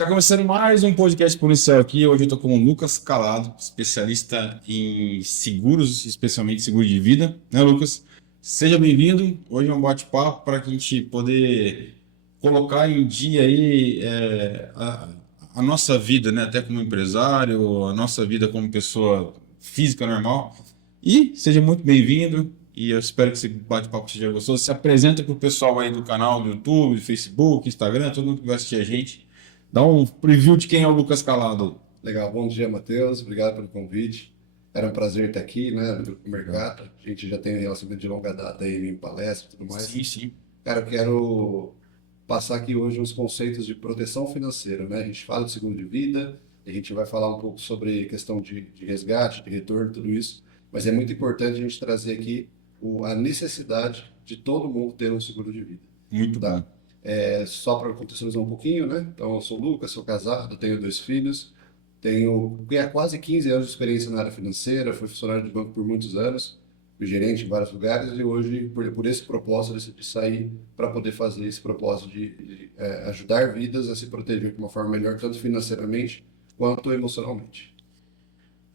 Está começando mais um podcast policial aqui. Hoje eu estou com o Lucas Calado, especialista em seguros, especialmente seguro de vida, né, Lucas? Seja bem-vindo. Hoje é um bate-papo para que a gente poder colocar em dia aí a nossa vida, né? Até como empresário, a nossa vida como pessoa física normal. E seja muito bem-vindo. E eu espero que esse bate-papo seja gostoso. Se apresenta para o pessoal aí do canal do YouTube, do Facebook, Instagram, todo mundo que vai assistir a gente. Dá um preview de quem é o Lucas Calado. Legal, bom dia, Matheus. Obrigado pelo convite. Era um prazer estar aqui, né, no mercado. A gente já tem um relacionamento de longa data aí em palestra e tudo mais. Sim, sim. Cara, eu quero passar aqui hoje uns conceitos de proteção financeira, né? A gente fala de seguro de vida, a gente vai falar um pouco sobre questão de resgate, de retorno, tudo isso. Mas é muito importante a gente trazer aqui a necessidade de todo mundo ter um seguro de vida, Muito bom. tá? Só para contextualizar um pouquinho, né? Então, eu sou o Lucas, sou casado, tenho 2 filhos, tenho quase 15 anos de experiência na área financeira, fui funcionário de banco por muitos anos, fui gerente em vários lugares e hoje, por esse propósito, eu decidi sair para poder fazer esse propósito de ajudar vidas a se proteger de uma forma melhor, tanto financeiramente quanto emocionalmente.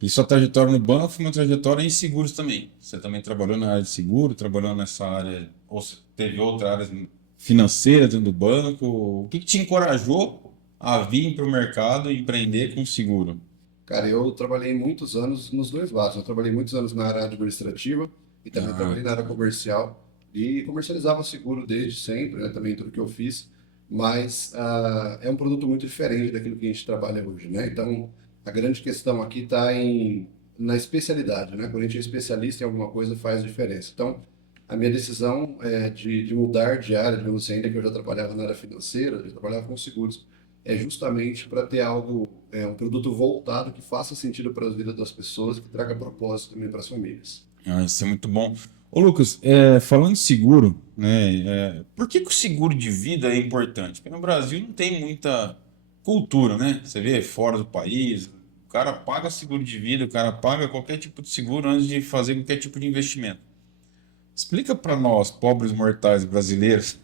E sua trajetória no banco foi uma trajetória em seguros também. Você também trabalhou na área de seguro, trabalhou nessa área, ou você teve outra área financeira dentro do banco. O que te encorajou a vir para o mercado e empreender com seguro? Cara, eu trabalhei muitos anos nos dois lados. Eu trabalhei muitos anos na área administrativa e também Ah, trabalhei na área comercial e comercializava seguro desde sempre, né? Também tudo que eu fiz. Mas é um produto muito diferente daquilo que a gente trabalha hoje, né? Então, a grande questão aqui está na especialidade, né? Quando a gente é especialista em alguma coisa, faz diferença. Então, a minha decisão é de mudar de área, digamos assim, ainda que eu já trabalhava na área financeira, eu trabalhava com seguros, é justamente para ter algo, um produto voltado que faça sentido para as vidas das pessoas, que traga propósito também para as famílias. isso é muito bom. Ô Lucas, falando de seguro, né, por que o seguro de vida é importante? Porque no Brasil não tem muita cultura, né? Você vê fora do país, o cara paga seguro de vida, o cara paga qualquer tipo de seguro antes de fazer qualquer tipo de investimento. Explica para nós, pobres mortais brasileiros,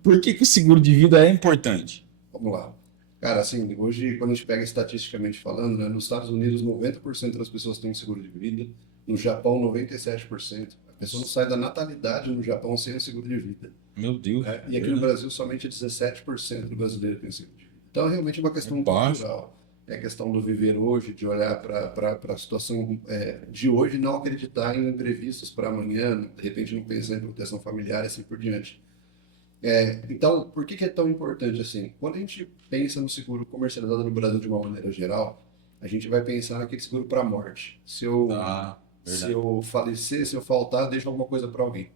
por que o seguro de vida é importante? Vamos lá. Cara, assim, hoje, quando a gente pega estatisticamente falando, né, nos Estados Unidos, 90% das pessoas têm seguro de vida, no Japão, 97%. A pessoa não sai da natalidade no Japão sem o seguro de vida. Meu Deus, E é aqui no verdade. Brasil, somente 17% do brasileiro tem seguro de vida. Então, é realmente uma É questão baixo. cultural. É questão do viver hoje, de olhar para a situação de hoje, não acreditar em imprevistos para amanhã, de repente não pensar em proteção familiar e assim por diante. Então, por que é tão importante assim? Quando a gente pensa no seguro comercializado no Brasil de uma maneira geral, a gente vai pensar naquele seguro para a morte. Ah, Se verdade. eu falecer, se eu faltar, deixa alguma coisa para alguém.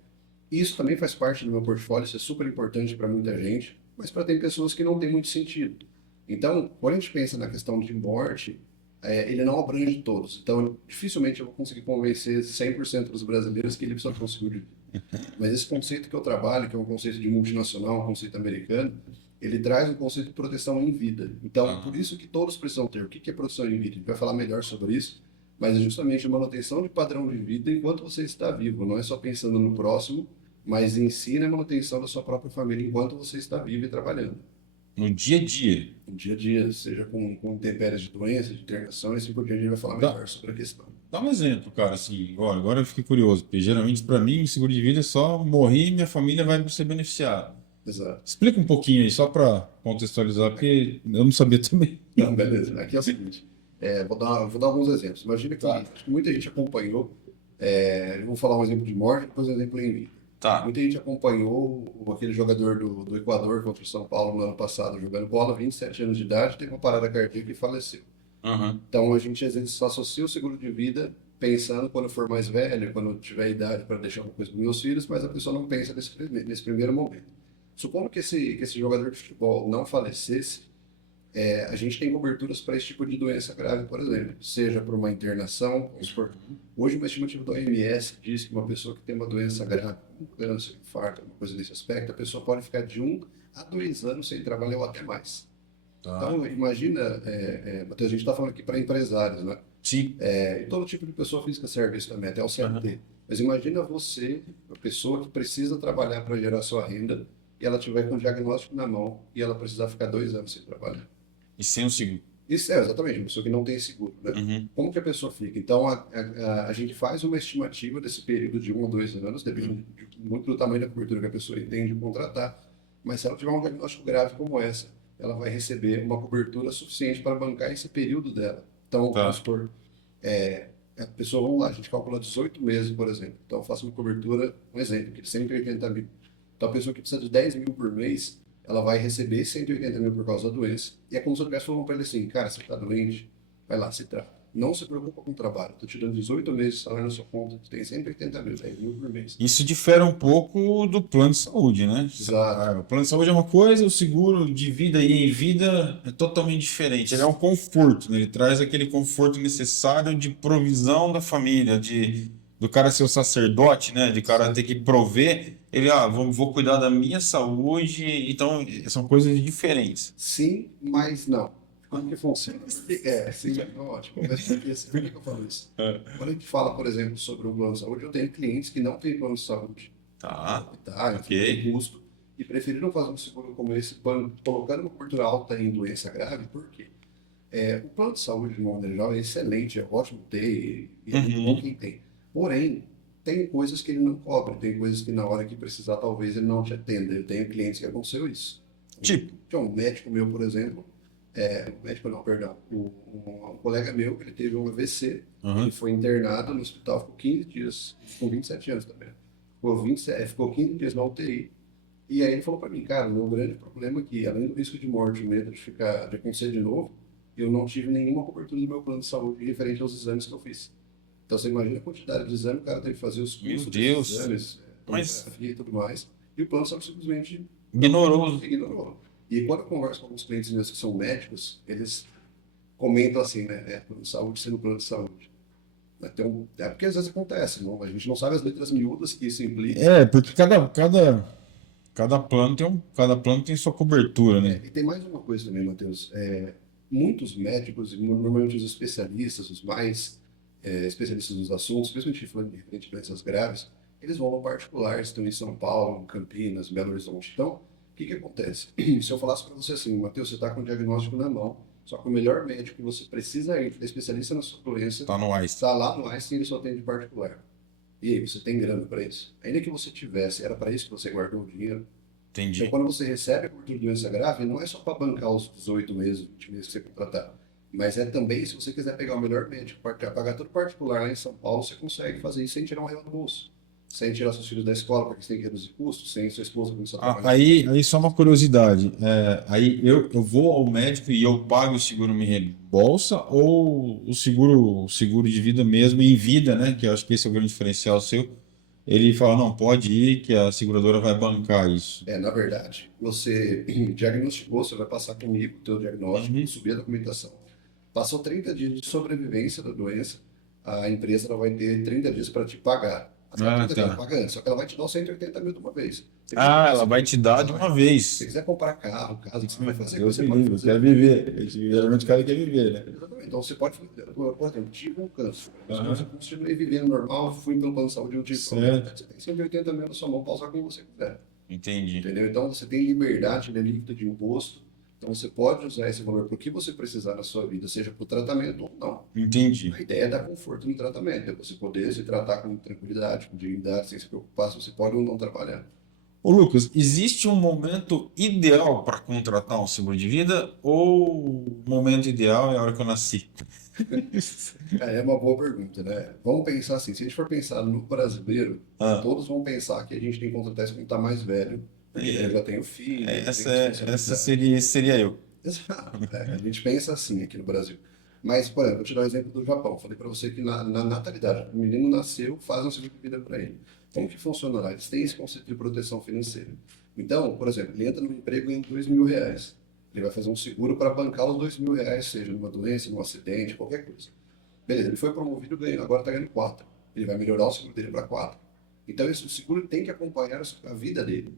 Isso também faz parte do meu portfólio, isso é super importante para muita gente, mas para tem pessoas que não tem muito sentido. Então, quando a gente pensa na questão de morte, ele não abrange todos. Então, dificilmente eu vou conseguir convencer 100% dos brasileiros que ele precisa ter um seguro de vida. Mas esse conceito que eu trabalho, que é um conceito de multinacional, um conceito americano, ele traz um conceito de proteção em vida. Então, por Ah, isso que todos precisam ter. O que é proteção em vida? A gente vai falar melhor sobre isso, mas é justamente a manutenção de padrão de vida enquanto você está vivo. Não é só pensando no próximo, mas em si na manutenção da sua própria família enquanto você está vivo e trabalhando. no dia a dia. No dia a dia, seja com intempéries de doença, de internação, e assim por diante, a gente vai falar Dá, melhor sobre a questão. dá um exemplo, cara, assim, agora eu fiquei curioso, porque geralmente para mim, seguro de vida é só morrer e minha família vai ser beneficiada. Exato. Explica um pouquinho aí, só para contextualizar, porque eu não sabia também. Não, beleza. Aqui é o seguinte, vou dar alguns exemplos. Imagina que, Tá, acho que muita gente acompanhou, eu vou falar um exemplo de morte, depois um exemplo em vida. tá. Muita gente acompanhou aquele jogador do Equador contra o São Paulo no ano passado, jogando bola, 27 anos de idade, teve uma parada cardíaca e faleceu. Aham. Então a gente às vezes só associa o seguro de vida pensando quando for mais velho, quando tiver idade para deixar uma coisa para meus filhos, mas a pessoa não pensa nesse primeiro momento. Supondo que esse jogador de futebol não falecesse, a gente tem coberturas para esse tipo de doença grave, por exemplo, seja por uma internação, vamos supor. Hoje, uma estimativa da OMS diz que uma pessoa que tem uma doença grave, um câncer, um infarto, uma coisa desse aspecto, a pessoa pode ficar de 1 a 2 anos sem trabalhar ou até mais. Tá. Então, imagina, Matheus, a gente está falando aqui para empresários, né? Sim. E todo tipo de pessoa física serve isso também, até o Aham. CLT. Mas imagina você, a pessoa que precisa trabalhar para gerar sua renda, e ela tiver com o diagnóstico na mão e ela precisar ficar 2 anos sem trabalhar. E sem o seguro. Isso é exatamente, uma pessoa que não tem seguro, né? Uhum. Como que a pessoa fica? Então, a gente faz uma estimativa desse período de 1 a 2 anos, depende muito do tamanho da cobertura que a pessoa entende contratar, mas se ela tiver um diagnóstico grave como essa, ela vai receber uma cobertura suficiente para bancar esse período dela. Então, vamos Tá. supor, a pessoa, vamos lá, a gente calcula 18 meses, por exemplo. Então, eu faço uma cobertura, um exemplo, que é 180 mil. Então, a pessoa que precisa de 10 mil por mês, ela vai receber 180 mil por causa da doença. E é como se eu estivesse falando para ele assim, cara, você está doente, vai lá, se trata. Não se preocupa com o trabalho. Estou te dando 18 meses de salário na sua conta, você tem 180 mil, 10 mil por mês. Isso difere um pouco do plano de saúde, né? Exato. O plano de saúde é uma coisa, o seguro de vida e em vida é totalmente diferente. Ele é um conforto, né? Ele traz aquele conforto necessário de provisão da família, do cara ser o sacerdote, né? De cara ter que prover. Ele, vou cuidar da minha saúde. Então, são coisas diferentes. Sim, mas não. Como que funciona? Sim, é ótimo. Mas por que eu falo isso? Quando a gente fala, por exemplo, sobre o plano de saúde, eu tenho clientes que não têm plano de saúde. Tá, Tá, enfim, ok. tem custo. E preferiram fazer um seguro como esse, colocando uma cobertura alta em doença grave, por quê? O plano de saúde, de modo geral, é excelente, é ótimo ter, e é muito bom Uhum. quem tem. Porém, tem coisas que ele não cobre, tem coisas que na hora que precisar, talvez ele não te atenda. Eu tenho clientes que aconteceu isso. Tipo, Tinha um médico meu, por exemplo, médico não, perdão, um colega meu, ele teve um AVC, ele uhum. foi internado no hospital, ficou 15 dias, com 27 anos também. Ficou 15 dias na UTI. E aí ele falou para mim, cara, o meu grande problema é que, além do risco de morte, o medo de acontecer de novo, eu não tive nenhuma cobertura do meu plano de saúde referente aos exames que eu fiz. Então você imagina a quantidade de exames que o cara teve que fazer, os Meu custos desses Deus. exames, Mas tomografia e tudo mais, e o plano de saúde simplesmente ignorou. ignorou. E quando eu converso com alguns clientes meus que são médicos, eles comentam assim, né, plano de saúde sendo plano de saúde. Então, é porque às vezes acontece, não? A gente não sabe as letras miúdas que isso implica. Porque cada plano tem sua cobertura, né? E tem mais uma coisa também, Matheus. Muitos médicos, e normalmente os especialistas, os mais especialistas nos assuntos, principalmente falando de doenças graves, eles vão no particular, estão em São Paulo, em Campinas, Belo Horizonte. Então, o que que acontece? Se eu falasse para você assim, Matheus, você está com o diagnóstico na mão, só que o melhor médico que você precisa ir, que é especialista na sua doença, Tá no Ice. está lá no Einstein e ele só atende particular. E aí, você tem grana para isso? Ainda que você tivesse, era para isso que você guardou o dinheiro? Então, Entendi. quando você recebe a cobertura de doença grave, não é só para bancar os 18 meses, 20 meses que você contratar. Mas é também, se você quiser pegar o melhor médico, pagar tudo particular lá em São Paulo, você consegue fazer isso sem tirar um real do bolso. Sem tirar seus filhos da escola, porque você tem que reduzir custos, sem sua esposa começar a trabalhar. Aí só uma curiosidade. Aí eu vou ao médico e eu pago o seguro me reembolsa ou o seguro de vida mesmo em vida, né? Que eu acho que esse é o grande diferencial seu. Ele fala, não, pode ir, que a seguradora vai bancar isso. Na verdade, você diagnosticou, você vai passar comigo o teu diagnóstico, Uhum. subir a documentação. Passou 30 dias de sobrevivência da doença, a empresa ela vai ter 30 dias para te pagar. Até Ah, 30 dias ela tá. paga antes, só que ela vai te dar os 180 mil de uma vez. Você quiser Ah, comprar ela vai seguro, te dar de ela uma vai. Se você vez. quiser comprar carro, casa, o que você vai fazer, Deus você me pode livre, eu fazer. quero viver. Geralmente o cara quer viver, né? Exatamente. Então você pode, por exemplo, tive um câncer. Mas Aham. você continuei vivendo normal, fui pelo plano de saúde, não tive problema. Certo. Você tem 180 mil na sua mão para usar como você quiser. Entendi. Entendeu? Então você tem liberdade líquida de imposto. Então você pode usar esse valor para o que você precisar na sua vida, seja para o tratamento ou não. Entendi. A ideia é dar conforto no tratamento, é você poder se tratar com tranquilidade, com dignidade, sem se preocupar se você pode ou não trabalhar. Ô Lucas, existe um momento ideal para contratar um seguro de vida ou o momento ideal é a hora que eu nasci? É uma boa pergunta, né? Vamos pensar assim, se a gente for pensar no brasileiro, Ah, todos vão pensar que a gente tem que contratar isso quando está mais velho, porque daí eu já tenho filho, eu essa, tenho essa responsabilidade. seria eu. Exato. A gente pensa assim aqui no Brasil. Mas, por exemplo, vou te dar o exemplo do Japão. Falei para você que na natalidade, o menino nasceu, faz um seguro de vida para ele. Como que funciona lá? Eles têm esse conceito de proteção financeira. Então, por exemplo, ele entra no emprego e ganha R$ 2.000. Ele vai fazer um seguro para bancar os R$ 2.000, seja numa doença, num acidente, qualquer coisa. Beleza, ele foi promovido, ganhou, agora está ganhando 4. Ele vai melhorar o seguro dele para 4. Então, esse seguro tem que acompanhar a vida dele.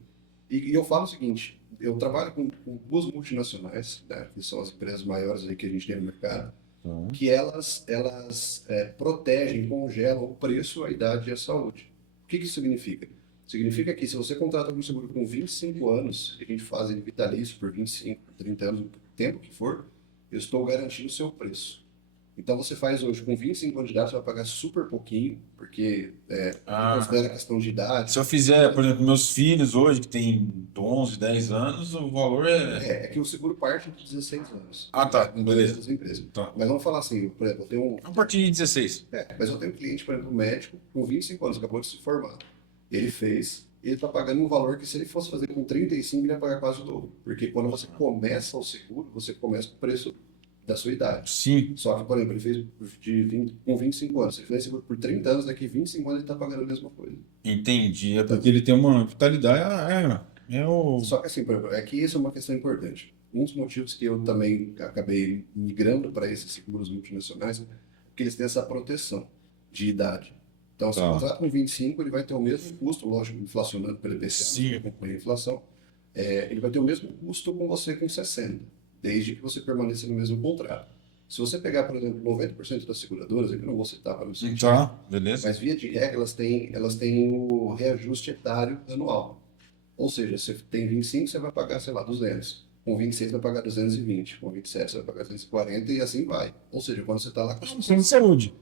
E eu falo o seguinte, eu trabalho com duas multinacionais, né, que são as empresas maiores aí que a gente tem no mercado, que elas protegem, congelam o preço, a idade e a saúde. O que que isso significa? Significa que se você contrata um seguro com 25 anos, e a gente faz ele vitalício por 25, 30 anos, o tempo que for, eu estou garantindo o seu preço. Então você faz hoje com 25 anos de idade, você vai pagar super pouquinho, porque considera a questão de idade. Se eu fizer, por exemplo, meus filhos hoje, que tem 11, 10 anos, o valor é. É que o seguro parte de 16 anos. Ah, tá. Beleza. Das empresas. Tá. Mas vamos falar assim, por exemplo, eu tenho A partir de 16. mas eu tenho um cliente, por exemplo, um médico, com 25 anos, acabou de se formar. Ele está pagando um valor que se ele fosse fazer com 35, ele ia pagar quase o dobro. Porque quando você começa o seguro, você começa com o preço da sua idade. Sim. Só que, por exemplo, ele fez com 25 anos. Se ele fizer seguro por 30 anos, daqui 25 anos ele está pagando a mesma coisa. Entendi. É porque ele tem uma vitalidade. É o. Só que assim, por exemplo, é que isso é uma questão importante. Um dos motivos que eu também acabei migrando para esses seguros multinacionais é porque eles têm essa proteção de idade. Então, se o contrato com 25, ele vai ter o mesmo custo, lógico, inflacionando pelo IPCA, Sim. acompanha a inflação, ele vai ter o mesmo custo com você com 60, desde que você permaneça no mesmo contrato. Se você pegar, por exemplo, 90% das seguradoras, eu não vou citar para você, Tá, beleza. mas via de regra, elas têm o reajuste etário anual. Ou seja, você tem 25, você vai pagar, sei lá, 200. Com 26 você vai pagar 220. Com 27 você vai pagar 240 e assim vai. Ou seja, quando você está lá com Plano de saúde.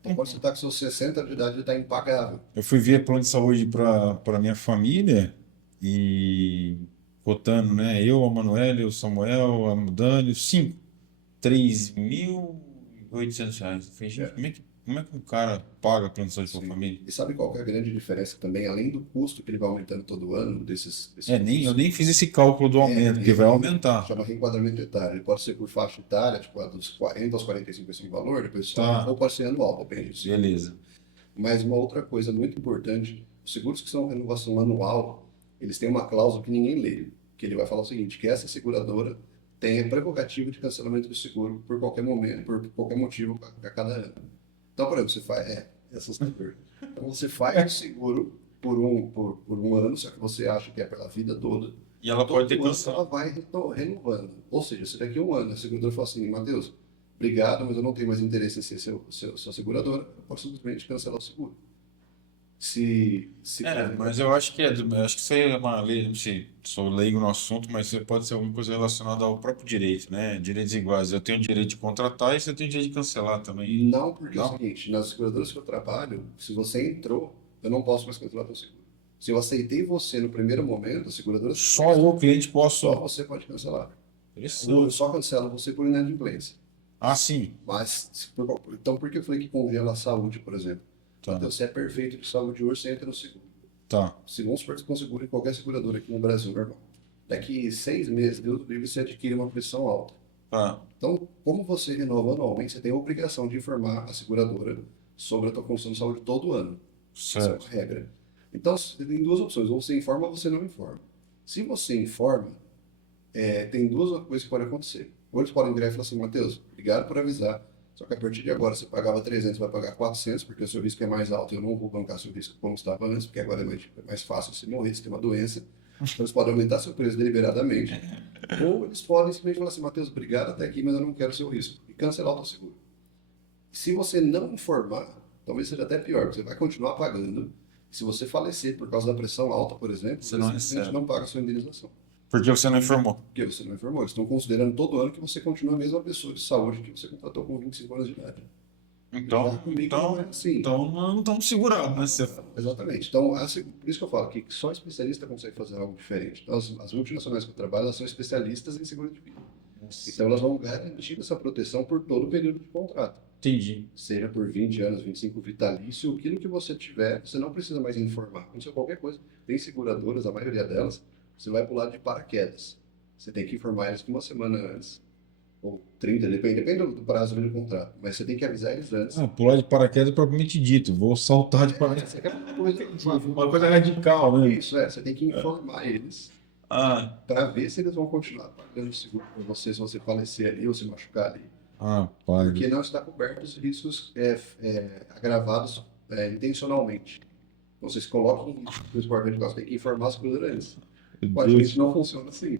então quando você está com seus 60 de idade, ele está impagável. Eu fui ver plano de saúde para minha família e cotando, né? Eu, a Manuela, o Samuel, a Dani, os cinco. R$ 3.800. Eu falei, gente, como é que um cara paga plano de saúde para a família? E sabe qual que é a grande diferença também? Além do custo que ele vai aumentando todo ano, desses Eu nem fiz esse cálculo do aumento, que vai aumentar. Chama reenquadramento etário. Ele pode ser por faixa etária, tipo, dos 40 aos 45 esse valor, depois ou pode ser anual, depende disso. Beleza. Mas uma outra coisa muito importante, os seguros que são renovação anual, eles têm uma cláusula que ninguém lê, que ele vai falar o seguinte, que essa seguradora tem a prerrogativa de cancelamento do seguro por qualquer momento, por qualquer motivo a cada ano. Então, por exemplo, você faz... É assustador. Então, você faz o seguro por um ano, só que você acha que é pela vida toda. E ela pode ter ano cancelado. ela vai renovando. Ou seja, se daqui a um ano a seguradora fala assim, Matheus, obrigado, mas eu não tenho mais interesse em ser sua seguradora, eu posso simplesmente cancelar o seguro. Mas eu acho que eu acho que isso aí é uma lei, não sei, sou leigo no assunto, mas pode ser alguma coisa relacionada ao próprio direito, né? Direitos iguais. Eu tenho o direito de contratar e você tem o direito de cancelar também. Não, porque é o Não? seguinte, nas seguradoras que eu trabalho, se você entrou, eu não posso mais cancelar teu seguro. Se eu aceitei você no primeiro momento, a seguradora Só eu, cliente, só posso. você pode cancelar. Eu Interessante. só cancelo você por inadimplência. Ah, sim. Mas, então por que eu falei que congela a saúde, por exemplo? Tá. Então, você é perfeito de saúde hoje, você entra no seguro. Tá. Se vamos supor que você com seguro em qualquer seguradora aqui no Brasil, normal. Daqui 6 meses, Deus do livre, você adquire uma pressão alta. Tá. Então, como você renova anualmente, você tem a obrigação de informar a seguradora sobre a tua condição de saúde todo ano. Essa é Certo. uma regra. Então, você tem duas opções. Ou você informa ou você não informa. Se você informa, tem duas coisas que podem acontecer. Ou eles podem virar e falar assim, Matheus, obrigado por avisar. Só que a partir de agora, você pagava 300, vai pagar 400, porque o seu risco é mais alto. Eu não vou bancar seu risco como estava antes, porque agora é mais fácil você morrer, você tem uma doença. Então, eles podem aumentar seu preço deliberadamente. Ou eles podem simplesmente falar assim, Matheus, obrigado até aqui, mas eu não quero seu risco. E cancelar o teu seguro. Se você não informar, talvez seja até pior, porque você vai continuar pagando. Se você falecer por causa da pressão alta, por exemplo, Você não simplesmente recebe. não paga a sua indenização. Porque você não informou. Porque você não informou. Eles estão considerando todo ano que você continua a mesma pessoa de saúde que você contratou com 25 anos de idade. Já comigo não é assim. Então não estamos segurados, né? Exatamente. Então, por isso que eu falo que só especialista consegue fazer algo diferente. Então, as multinacionais que eu trabalho, elas são especialistas em seguro de vida. Então, elas vão garantir essa proteção por todo o período de contrato. Entendi. Seja por 20 anos, 25 vitalício, aquilo que você tiver, você não precisa mais informar. Aconteceu qualquer coisa. Tem seguradoras, a maioria delas, você vai pular de paraquedas. Você tem que informar eles uma semana antes, ou 30, depende do prazo do contrato. Mas você tem que avisar eles antes. Pular de paraquedas é propriamente dito. Vou saltar de paraquedas. Você quer Uma coisa radical, né? Isso, você tem que informar eles para ver se eles vão continuar pagando seguro para você se você falecer ali ou se machucar ali. Pai. Porque não está coberto os riscos agravados intencionalmente. Então, vocês colocam em risco o esporte radical, você tem que informar as coisas antes. Pode ver que não funciona assim.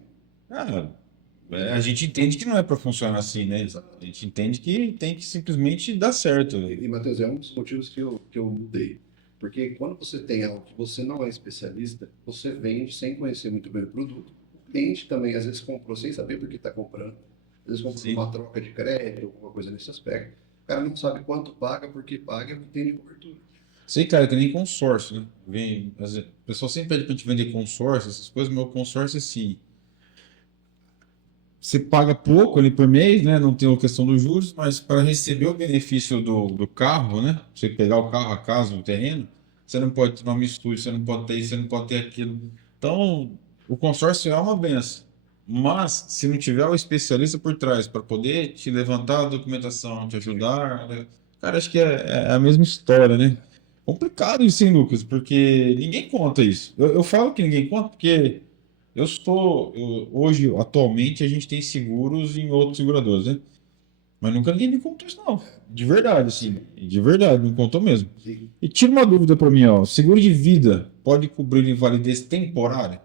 A gente entende que não é para funcionar assim, né? A gente entende que tem que simplesmente dar certo. E, Matheus, é um dos motivos que eu mudei. Porque quando você tem algo que você não é especialista, você vende sem conhecer muito bem o produto. O cliente também, às vezes, comprou sem saber por que está comprando. Às vezes, comprou Sim. uma troca de crédito, alguma coisa nesse aspecto. O cara não sabe quanto paga, por que paga, e o que tem de cobertura. Sei, cara, que nem consórcio, né? O pessoal sempre pede pra gente vender consórcio, essas coisas, mas o consórcio, assim, você paga pouco ali por mês, né? Não tem a questão dos juros, mas para receber o benefício do carro, né? Você pegar o carro, a casa, o terreno, você não pode ter nome estúdio, você não pode ter isso, você não pode ter aquilo. Então, o consórcio é uma benção. Mas, se não tiver o especialista por trás para poder te levantar a documentação, te ajudar, né? Cara, acho que é a mesma história, né? Complicado isso, hein, Lucas? Porque ninguém conta isso. Eu falo que ninguém conta porque. Hoje, atualmente, a gente tem seguros em outros seguradores, né? Mas nunca ninguém me contou isso, não. De verdade, assim. De verdade, não contou mesmo. Sim. E tira uma dúvida para mim, ó. Seguro de vida pode cobrir invalidez temporária?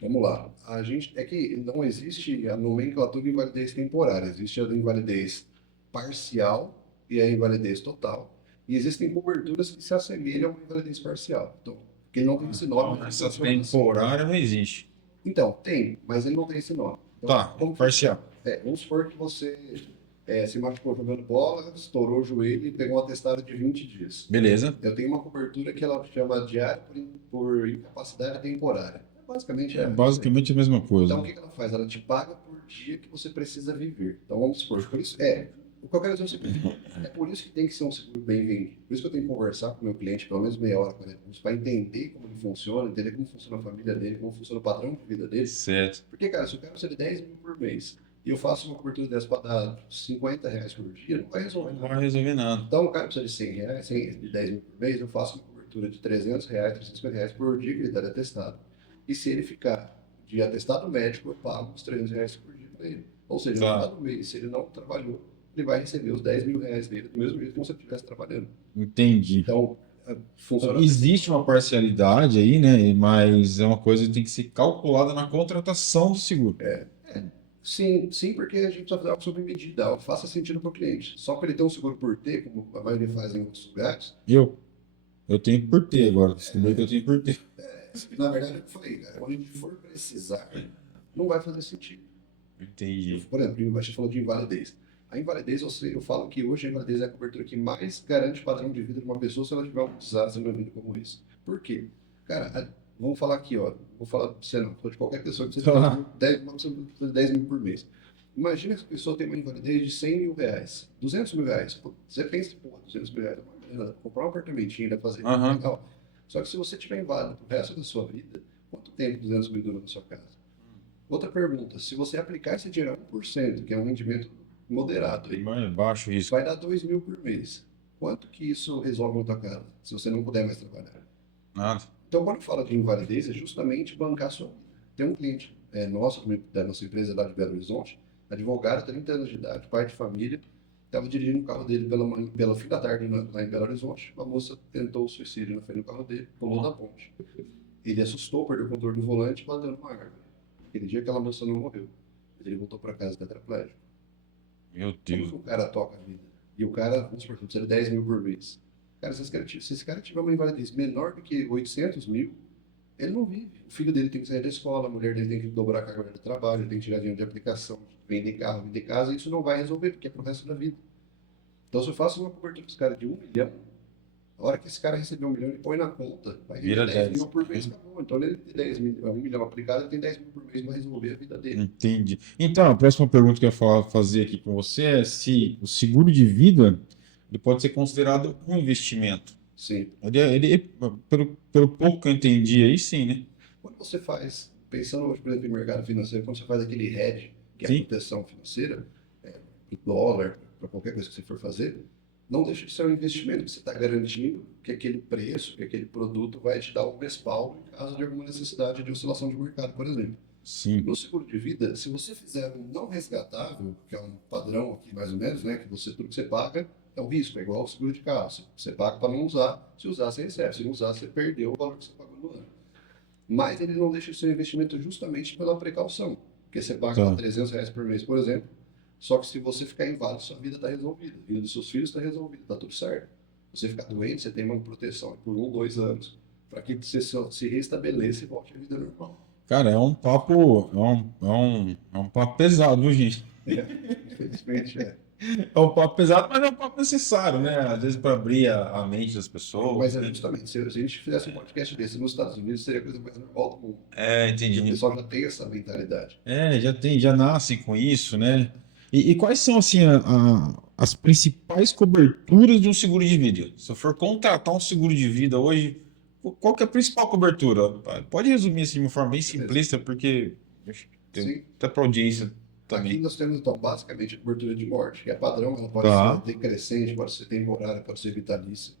Vamos lá. A gente, é que não existe a nomenclatura de invalidez temporária. Existe a invalidez parcial e a invalidez total. E existem coberturas que se assemelham à invalidez parcial. Então, porque ele não tem esse nome. Então, essa temporária não existe. Então, tem, mas ele não tem esse nome. Então, Tá, como que parcial. vamos supor que você se machucou jogando bola, estourou o joelho e pegou um atestado de 20 dias. Beleza. Eu tenho uma cobertura que ela chama diária por incapacidade temporária. Basicamente É isso aí. basicamente a mesma coisa. Então, o que que ela faz? Ela te paga por dia que você precisa viver. Então, vamos supor, por isso, o que eu quero dizer é o seguinte, é por isso que tem que ser um seguro bem vendido. Por isso que eu tenho que conversar com o meu cliente pelo menos meia hora, 40 minutos, para entender como ele funciona, entender como funciona a família dele, como funciona o padrão de vida dele. Certo. Porque, cara, se o cara precisa de 10 mil por mês e eu faço uma cobertura dessa para dar 50 reais por dia, não vai resolver Não nada. vai resolver nada. Então, o cara precisa de 100 reais, de 10 mil por mês, eu faço uma cobertura de 300 reais, 350 reais por dia que ele está de atestado. E se ele ficar de atestado médico, eu pago os 300 reais por dia para ele. Ou seja, no Tá. final do mês, se ele não trabalhou, ele vai receber os 10 mil reais dele do mesmo jeito que se ele estivesse trabalhando. Entendi. Então, funciona. Existe uma parcialidade aí, né? Mas é uma coisa que tem que ser calculada na contratação do seguro. Sim, sim, porque a gente precisa fazer algo sob medida, algo que faça sentido para o cliente. Só para ele ter um seguro por ter, como a maioria faz em outros lugares, Eu tenho por ter agora. Descobri que eu tenho por ter. na verdade, eu falei, cara, quando a gente for precisar, não vai fazer sentido. Entendi. Por exemplo, a gente falou de invalidez. A invalidez, eu falo que hoje a invalidez é a cobertura que mais garante o padrão de vida de uma pessoa se ela tiver um desastre na vida como esse. Por quê? Cara, vamos falar aqui, ó. Vou falar de você não, vou de qualquer pessoa que você Tá. tem 10 mil por mês. Imagina que a pessoa tem uma invalidez de 100 mil reais, 200 mil reais. Pô, você pensa, pô, 200 mil reais é uma grana, comprar um apartamentinho, dá pra fazer. Aham. Legal. Só que se você tiver inválido pro resto da sua vida, quanto tempo 200 mil dura na sua casa? Outra pergunta, se você aplicar esse dinheiro a 1%, que é um rendimento moderado, aí, Mais baixo risco. vai dar 2 mil por mês. Quanto que isso resolve na tua casa, se você não puder mais trabalhar? Nada. Então, quando fala de invalidez, é justamente bancar a sua vida. Tem um cliente nosso, da nossa empresa lá de Belo Horizonte, advogado, 30 anos de idade, pai de família, estava dirigindo o carro dele pela fim da tarde lá em Belo Horizonte. A moça tentou o suicídio na frente do carro dele, pulou da ponte. Ele assustou, perdeu o controle do volante e bateu numa árvore. Aquele dia aquela moça não morreu. Mas ele voltou para casa tetraplégico. Meu Como Deus. que o cara toca a vida? E o cara, vamos supor, precisa de 10 mil por mês. Cara, se esse cara tiver uma invalidez menor do que 800 mil, ele não vive. O filho dele tem que sair da escola, a mulher dele tem que dobrar a carga horária do trabalho, ele tem que tirar dinheiro de aplicação, vender carro, vender casa, e isso não vai resolver, porque é pro resto da vida. Então, se eu faço uma cobertura para esse cara de 1 milhão, a hora que esse cara receber 1 milhão, ele põe na conta, vai Vira render 10 10. mil por mês, acabou. Então, ele tem 10 mil, 1 milhão aplicado, ele tem 10 mil por mês para resolver a vida dele. Entendi. Então, a próxima pergunta que eu ia fazer aqui com você é se o seguro de vida ele pode ser considerado um investimento. Sim. Pelo pouco que eu entendi aí, sim, né? Quando você faz, pensando hoje, por exemplo, em mercado financeiro, quando você faz aquele hedge, que é a Sim. proteção financeira, do dólar, para qualquer coisa que você for fazer, não deixa de ser um investimento que você está garantindo que aquele preço, que aquele produto vai te dar um respaldo em caso de alguma necessidade de oscilação de mercado, por exemplo. Sim. No seguro de vida, se você fizer um não resgatável, que é um padrão aqui mais ou menos, né, que tudo que você paga é o risco, é igual ao seguro de carro. Você paga para não usar, se usar você recebe, se não usar você perdeu o valor que você pagou no ano. Mas ele não deixa de ser um investimento justamente pela precaução, porque você paga Tá. lá 300 reais por mês, por exemplo, só que se você ficar inválido, sua vida está resolvida, a vida dos seus filhos está resolvida, está tudo certo. Você ficar doente, você tem uma proteção por 1, 2 anos, para que você se restabeleça e volte à vida normal. Cara, é um papo pesado, viu, gente? Infelizmente, é. É um papo pesado, mas é um papo necessário, né? Às vezes para abrir a mente das pessoas, Mas é né? justamente, se a gente fizesse um podcast desse nos Estados Unidos, seria a coisa mais normal do mundo. É, Porque o entendi. pessoal já tem essa mentalidade. É, já nasce com isso, né? E quais são, assim, as principais coberturas de um seguro de vida? Se eu for contratar um seguro de vida hoje, qual que é a principal cobertura? Pode resumir assim, de uma forma bem Beleza. simplista, porque acho que tem Sim. até para audiência Aqui também. nós temos, então, basicamente a cobertura de morte, que é padrão, ela pode ser Tá. decrescente, pode ser temporária, pode ser vitalícia.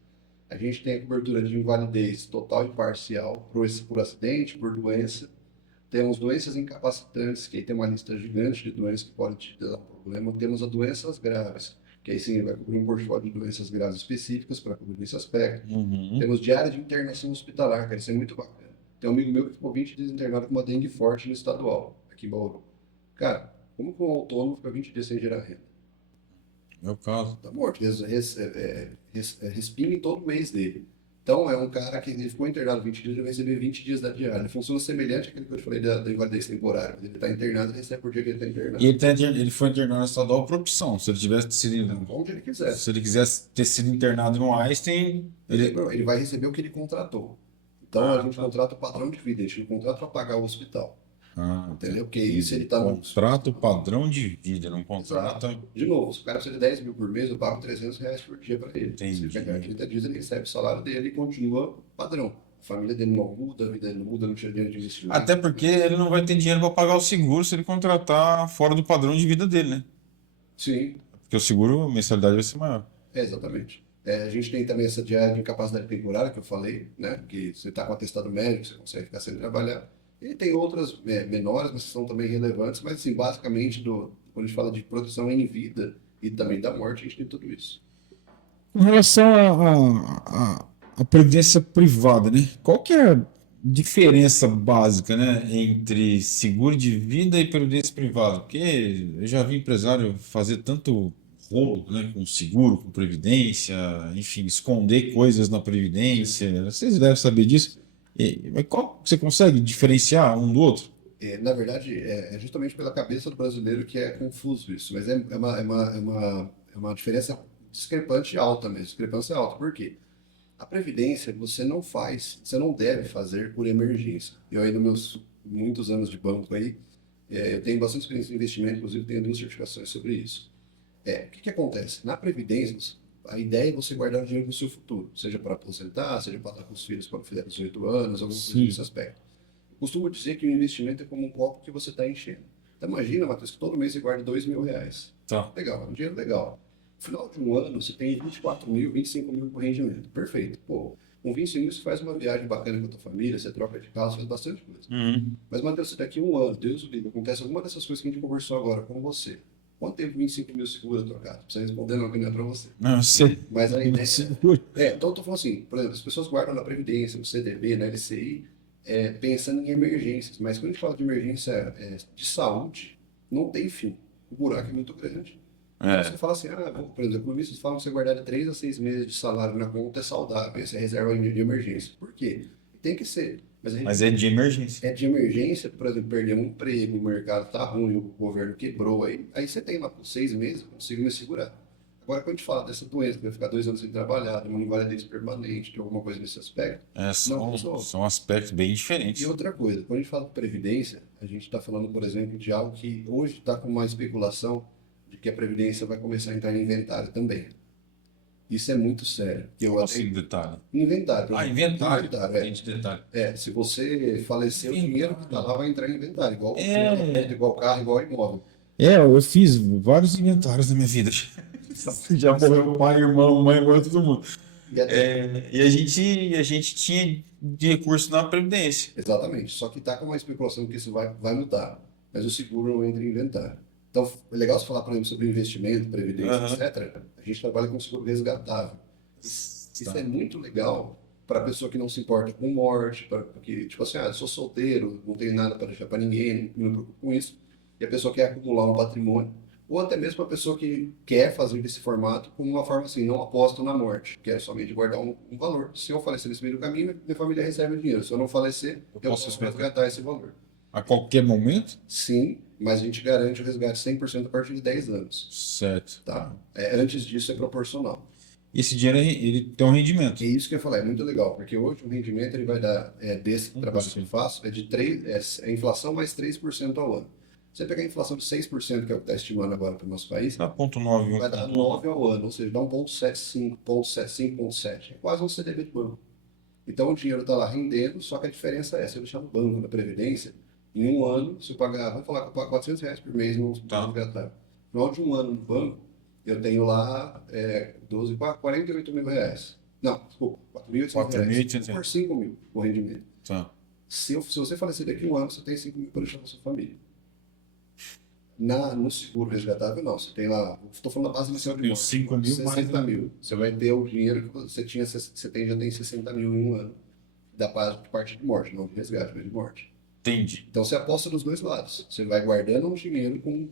A gente tem a cobertura de invalidez total e parcial por acidente, por doença. Temos doenças incapacitantes, que aí tem uma lista gigante de doenças que podem te dar um problema. Temos as doenças graves, que aí sim vai cobrir um portfólio de doenças graves específicas para cobrir esse aspecto. Uhum. Temos diária de internação hospitalar, cara, isso é muito bacana. Tem um amigo meu que ficou 20 dias internado com uma dengue forte no estadual, aqui em Bauru. Cara, como que um autônomo fica 20 dias sem gerar renda? Meu caso. Tá morto, respinga em todo mês dele. Então, é um cara que ele ficou internado 20 dias, ele vai receber 20 dias da diária. Funciona semelhante àquele que eu te falei da invalidez temporária. Ele está internado, ele recebe por dia que ele está internado. E ele foi internado no estadual por opção. Se ele tivesse sido, Onde ele quiser. se ele quisesse ter sido internado no Einstein, Ele vai receber o que ele contratou. Então, a gente contrata o padrão de vida, a gente não contrata para pagar o hospital. Ah, Entendeu? Porque isso ele está no. contrato padrão de vida, não contrata. Exato. De novo, se o cara precisa de 10 mil por mês, eu pago R$ 300 por dia para ele. Entendi. Se ele pegar 30 dias, ele recebe o salário dele e continua padrão. A família dele não muda, a vida dele não muda, não tira dinheiro de investimento. Até porque ele não vai ter dinheiro para pagar o seguro se ele contratar fora do padrão de vida dele, né? Sim, Porque o seguro, a mensalidade vai ser maior. exatamente. A gente tem também essa diária de incapacidade temporária que eu falei, né? Que você está com atestado médico, você consegue ficar sem trabalhar. E tem outras menores, mas que são também relevantes, mas assim, basicamente, quando a gente fala de proteção em vida e também da morte, a gente tem tudo isso. Com relação à previdência privada, né? Qual que é a diferença básica, né, entre seguro de vida e previdência privada? Porque eu já vi empresário fazer tanto rolo, né, com seguro, com previdência, enfim, esconder coisas na previdência. Vocês devem saber disso. Mas qual você consegue diferenciar um do outro? Na verdade, é justamente pela cabeça do brasileiro que é confuso isso, mas é uma diferença discrepante alta mesmo, discrepância alta. Por quê? A previdência você não faz, você não deve fazer por emergência. Eu aí nos meus muitos anos de banco aí, eu tenho bastante experiência em investimento, inclusive tenho 2 certificações sobre isso. O que acontece? Na previdência, a ideia é você guardar o dinheiro para o seu futuro, seja para aposentar, seja para dar com os filhos quando fizer 18 anos, alguma coisa Sim. nesse aspecto. Costumo dizer que o investimento é como um copo que você está enchendo. Então imagina, Matheus, que todo mês você guarda R$ 2.000. Tá. Legal, é um dinheiro legal. No final de um ano, você tem 24 mil, 25 mil por rendimento. Perfeito. Pô, com 25 mil você faz uma viagem bacana com a tua família, você troca de carro, você faz bastante coisa. Uhum. Mas, Matheus, se daqui a um ano, Deus o livre, acontece alguma dessas coisas que a gente conversou agora com você, quanto tempo 25 mil segura a tua casa? Pra você responder, não, que não é para você. Não, você. Mas a ideia então eu tô falando assim, por exemplo, as pessoas guardam na Previdência, no CDB, na LCI, pensando em emergências. Mas quando a gente fala de emergência de saúde, não tem fim. O buraco é muito grande. Então você fala assim, por exemplo, economistas falam que você guardar de 3 a 6 meses de salário na conta é saudável, essa é reserva de emergência. Por quê? Tem que ser. Mas a gente Mas é de emergência. é de emergência, por exemplo, perder um emprego, o mercado tá ruim, o governo quebrou, aí você tem lá por 6 meses, consigo me segurar. Agora, quando a gente fala dessa doença, que vai ficar 2 anos sem trabalhar, de uma invalidez permanente, de alguma coisa nesse aspecto, não resolve. São aspectos bem E diferentes. outra coisa, quando a gente fala de previdência, a gente está falando, por exemplo, de algo que hoje está com uma especulação de que a previdência vai começar a entrar em inventário também. Isso é muito sério. Eu assim, detalhe. Inventário. por exemplo. Inventário. Inventário, Gente, detalhe. se você falecer, o dinheiro que está lá vai entrar em inventário, igual É. igual carro, igual imóvel. Eu fiz vários inventários na minha vida. Já morreu pai, irmão, mãe, morreu todo mundo. E até- E a gente tinha de recurso na Previdência. Exatamente. Só que está com uma especulação que isso vai mudar. Mas o seguro não entra em inventário. Então, é legal você falar, por exemplo, sobre investimento, previdência, Aham. etc. A gente trabalha com seguro resgatável. Isso Tá. é muito legal para a pessoa que não se importa com morte, porque, tipo assim, eu sou solteiro, não tenho nada para deixar para ninguém, não me preocupo com isso. E a pessoa quer acumular um patrimônio. ou até mesmo a pessoa que quer fazer desse formato com uma forma assim, não aposto na morte, quero somente guardar um valor. Se eu falecer nesse meio do caminho, minha família recebe o dinheiro. Se eu não falecer, eu posso resgatar esse valor. A qualquer momento? Sim, mas a gente garante o resgate 100% a partir de 10 anos. Certo. Tá? Antes disso é proporcional. E esse dinheiro ele tem um rendimento. É isso que eu falei, é muito legal, porque hoje o rendimento ele vai dar, desse trabalho que eu faço, é de 3, é inflação mais 3% ao ano. Se você pegar a inflação de 6%, que é o que está estimando agora para o nosso país, Dá 0,9, vai dar 9 ao ano, ou seja, dá 1,75, 1,75, é quase um CDB de banco. Então o dinheiro está lá rendendo, só que a diferença é, se eu deixar no banco, na Previdência, em um ano, se eu pagar, vamos falar que eu pago R$ 400 por mês no resgatável. No final de um ano no banco, eu tenho lá 48 mil reais. Não, desculpa, 4.800 reais. Por 5 mil o rendimento. Tá. Se você falecer daqui a um ano, você tem 5 mil para deixar para sua família. No seguro resgatável, não. Você tem lá, estou falando da base inicial de morte, 5 mil 60 mil. Você vai ter o dinheiro que você tinha, já tem 60 mil em um ano. Da parte de morte, não de resgate, mas de morte. Entendi. Então você aposta dos dois lados. Você vai guardando um dinheiro com.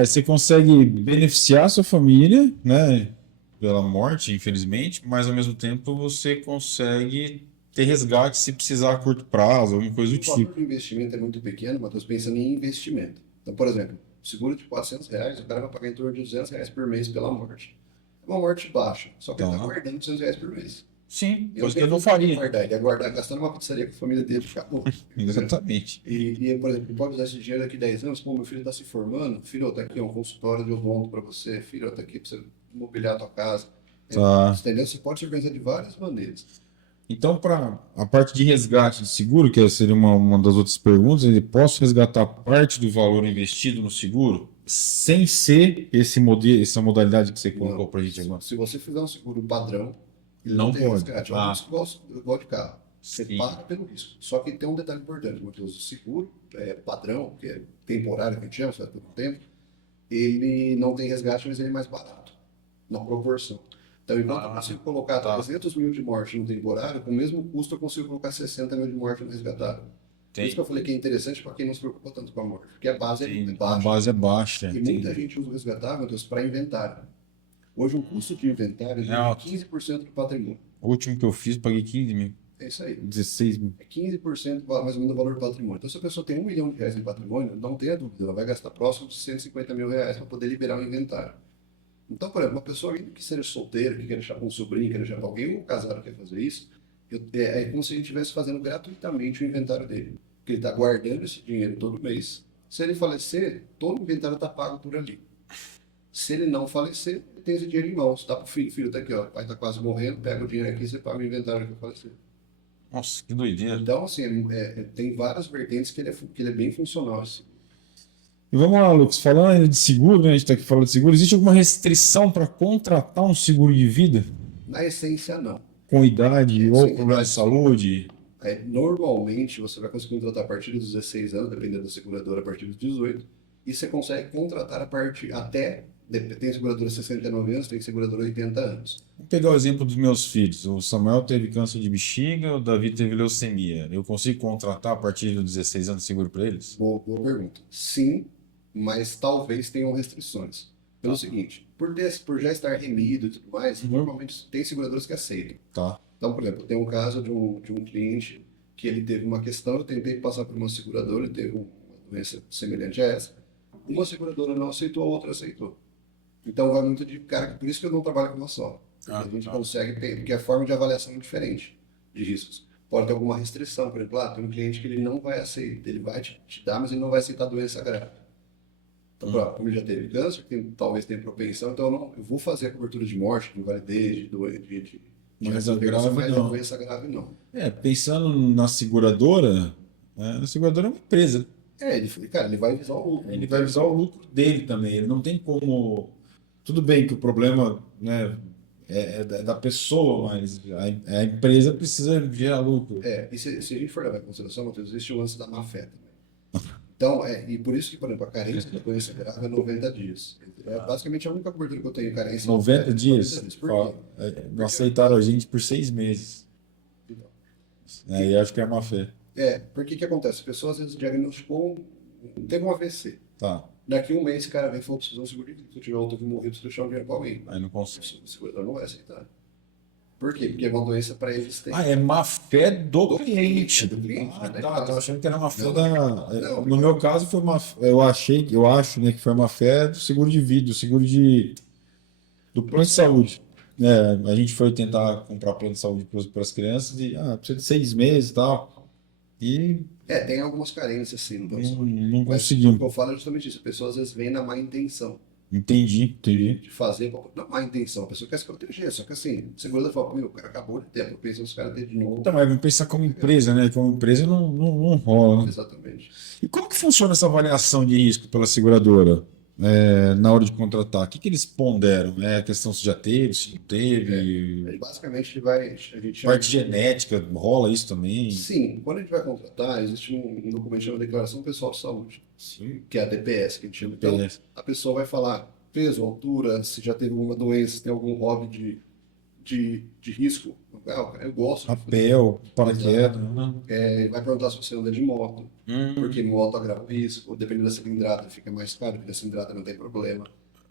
Você consegue beneficiar a sua família, né? Pela morte, infelizmente, mas ao mesmo tempo você consegue ter resgate se precisar a curto prazo, alguma coisa do O valor tipo. do investimento é muito pequeno, mas estou pensando em investimento. Então, por exemplo, seguro de R$ 400, o cara vai pagar em torno de R$ 200 por mês pela morte. É uma morte baixa, só que ele está guardando R$ 200 por mês. Sim, coisa que ele não faria. Ele ia guardar, gastando uma pizzaria com a família dele, acabou. Exatamente. Por exemplo, ele pode usar esse dinheiro daqui a 10 anos, pô, meu filho está se formando, filho, tá aqui um consultório de odonto para você, filho, tá aqui para você mobiliar a tua casa. Tá. Entendeu? Você pode se organizar de várias maneiras. Então, para a parte de resgate de seguro, que seria uma das outras perguntas, ele posso resgatar parte do valor investido no seguro sem ser esse modelo, essa modalidade que você colocou para a gente agora? Se você fizer um seguro padrão, ele não tem pode. resgate. É um risco igual de carro. Você paga pelo risco. Só que tem um detalhe importante, Matheus. O seguro padrão, que é temporário, que a gente chama, faz pouco tempo, ele não tem resgate, mas ele é mais barato, na proporção. Então, enquanto eu consigo colocar 300 mil de morte no temporário, com o mesmo custo eu consigo colocar 60 mil de morte no resgatável. Por isso que eu falei que é interessante para quem não se preocupa tanto com a morte, porque a base é baixa. A base é baixa. E muita gente usa o resgatável para inventário. Hoje o custo de inventário é 15% do patrimônio. O último que eu fiz, paguei 15 mil. É isso aí. 16 mil. É 15% mais ou menos do valor do patrimônio. Então, se a pessoa tem R$ 1 milhão em patrimônio, não tenha dúvida, ela vai gastar próximo de R$ 150 mil para poder liberar o inventário. Então, por exemplo, uma pessoa que seja solteira, que quer deixar para um sobrinho, quer deixar para alguém, ou casado quer fazer isso, é como se a gente estivesse fazendo gratuitamente o inventário dele. Porque ele está guardando esse dinheiro todo mês. Se ele falecer, todo o inventário está pago por ali. Se ele não falecer, ele tem esse dinheiro em mãos. Dá para o filho está aqui, ó, o pai está quase morrendo, pega o dinheiro aqui e você paga o inventário que falecer. Nossa, que doideira. Então, assim, tem várias vertentes que ele é bem funcional. Assim. E vamos lá, Lucas, falando ainda de seguro, né? A gente está aqui falando de seguro, existe alguma restrição para contratar um seguro de vida? Na essência, não. Com idade ou problema de saúde? Normalmente, você vai conseguir contratar a partir dos 16 anos, dependendo da seguradora, a partir dos 18, e você consegue contratar a partir até. Tem seguradora 69 anos, tem seguradora 80 anos. Vou pegar o exemplo dos meus filhos. O Samuel teve câncer de bexiga, o Davi teve leucemia. Eu consigo contratar a partir dos 16 anos de seguro para eles? Boa pergunta. Sim, mas talvez tenham restrições. Pelo seguinte, por já estar remido e tudo mais, normalmente tem seguradoras que aceitam. Tá. Então, por exemplo, tem um caso de um cliente que ele teve uma questão, eu tentei passar por uma seguradora, ele teve uma doença semelhante a essa. Uma seguradora não aceitou, a outra aceitou. Então vai muito de cara, por isso que eu não trabalho com uma só. A gente consegue ter, porque a forma de avaliação é diferente de riscos. Pode ter alguma restrição, por exemplo, tem um cliente que ele não vai aceitar, ele vai te dar, mas ele não vai aceitar doença grave. Então, como ele já teve câncer, talvez tenha propensão, então eu vou fazer a cobertura de morte, de invalidez, de doença grave, mas não. Doença grave não. Pensando na seguradora, a seguradora é uma empresa. Ele vai visar o lucro. Ele vai visar o lucro dele também. Ele não tem como. Tudo bem que o problema, né, é da pessoa, mas a empresa precisa gerar lucro. E se a gente for levar em consideração, Matheus, existe o lance da má fé também. Então, e por isso que, por exemplo, a carência da doença grave é 90 dias. É basicamente a única cobertura que eu tenho, carência. 90 dias? 90 dias. Por quê? Não aceitaram a gente por 6 meses. E acho que é má fé. Por que acontece? A pessoa às vezes diagnosticou, teve um AVC. Tá. Daqui um mês, esse cara vem e falou, precisa de um seguro de vida. Se eu tiver outro que morrer, precisa deixar o dinheiro para alguém. Aí não consigo. O segurador não vai aceitar. Por quê? Porque é uma doença para eles tem. Ah, é má fé do Do cliente. cliente, é do cliente, Ah, né? tá. Tava achando que era má fé Não, da. não, No meu caso, foi uma. Eu acho, né, que foi uma fé do seguro de vida, do seguro do plano de saúde. É, a gente foi tentar comprar plano de saúde para as crianças e precisa de 6 meses e tal. E tem algumas carências sim no plano de não, saúde. não Mas o que conseguimos. eu falo é justamente isso. A pessoa às vezes vem na má intenção Entendi. de fazer, não má intenção, a pessoa quer se proteger, só que assim, o segurador fala, "Meu, o cara acabou de ter, eu pensei os caras ter de novo." Então, mas vamos pensar como empresa, né? Como empresa não rola, né? Exatamente. E como que funciona essa avaliação de risco pela seguradora, na hora de contratar? O que que eles ponderam? É a questão se já teve, se não teve? Aí, basicamente a gente chama Parte genética, rola isso também? sim, quando a gente vai contratar, existe um documento chamado Declaração Pessoal de Saúde, Sim. que é a DPS, que a gente chama. Então, DPS. a pessoa vai falar peso, altura, se já teve alguma doença, se tem algum hobby de risco. Eu gosto de fazer. Papel, paraquedas, né? Ele vai perguntar se você anda de moto, porque Hum, moto agrava o risco, dependendo da cilindrada fica mais caro, porque a cilindrada não tem problema.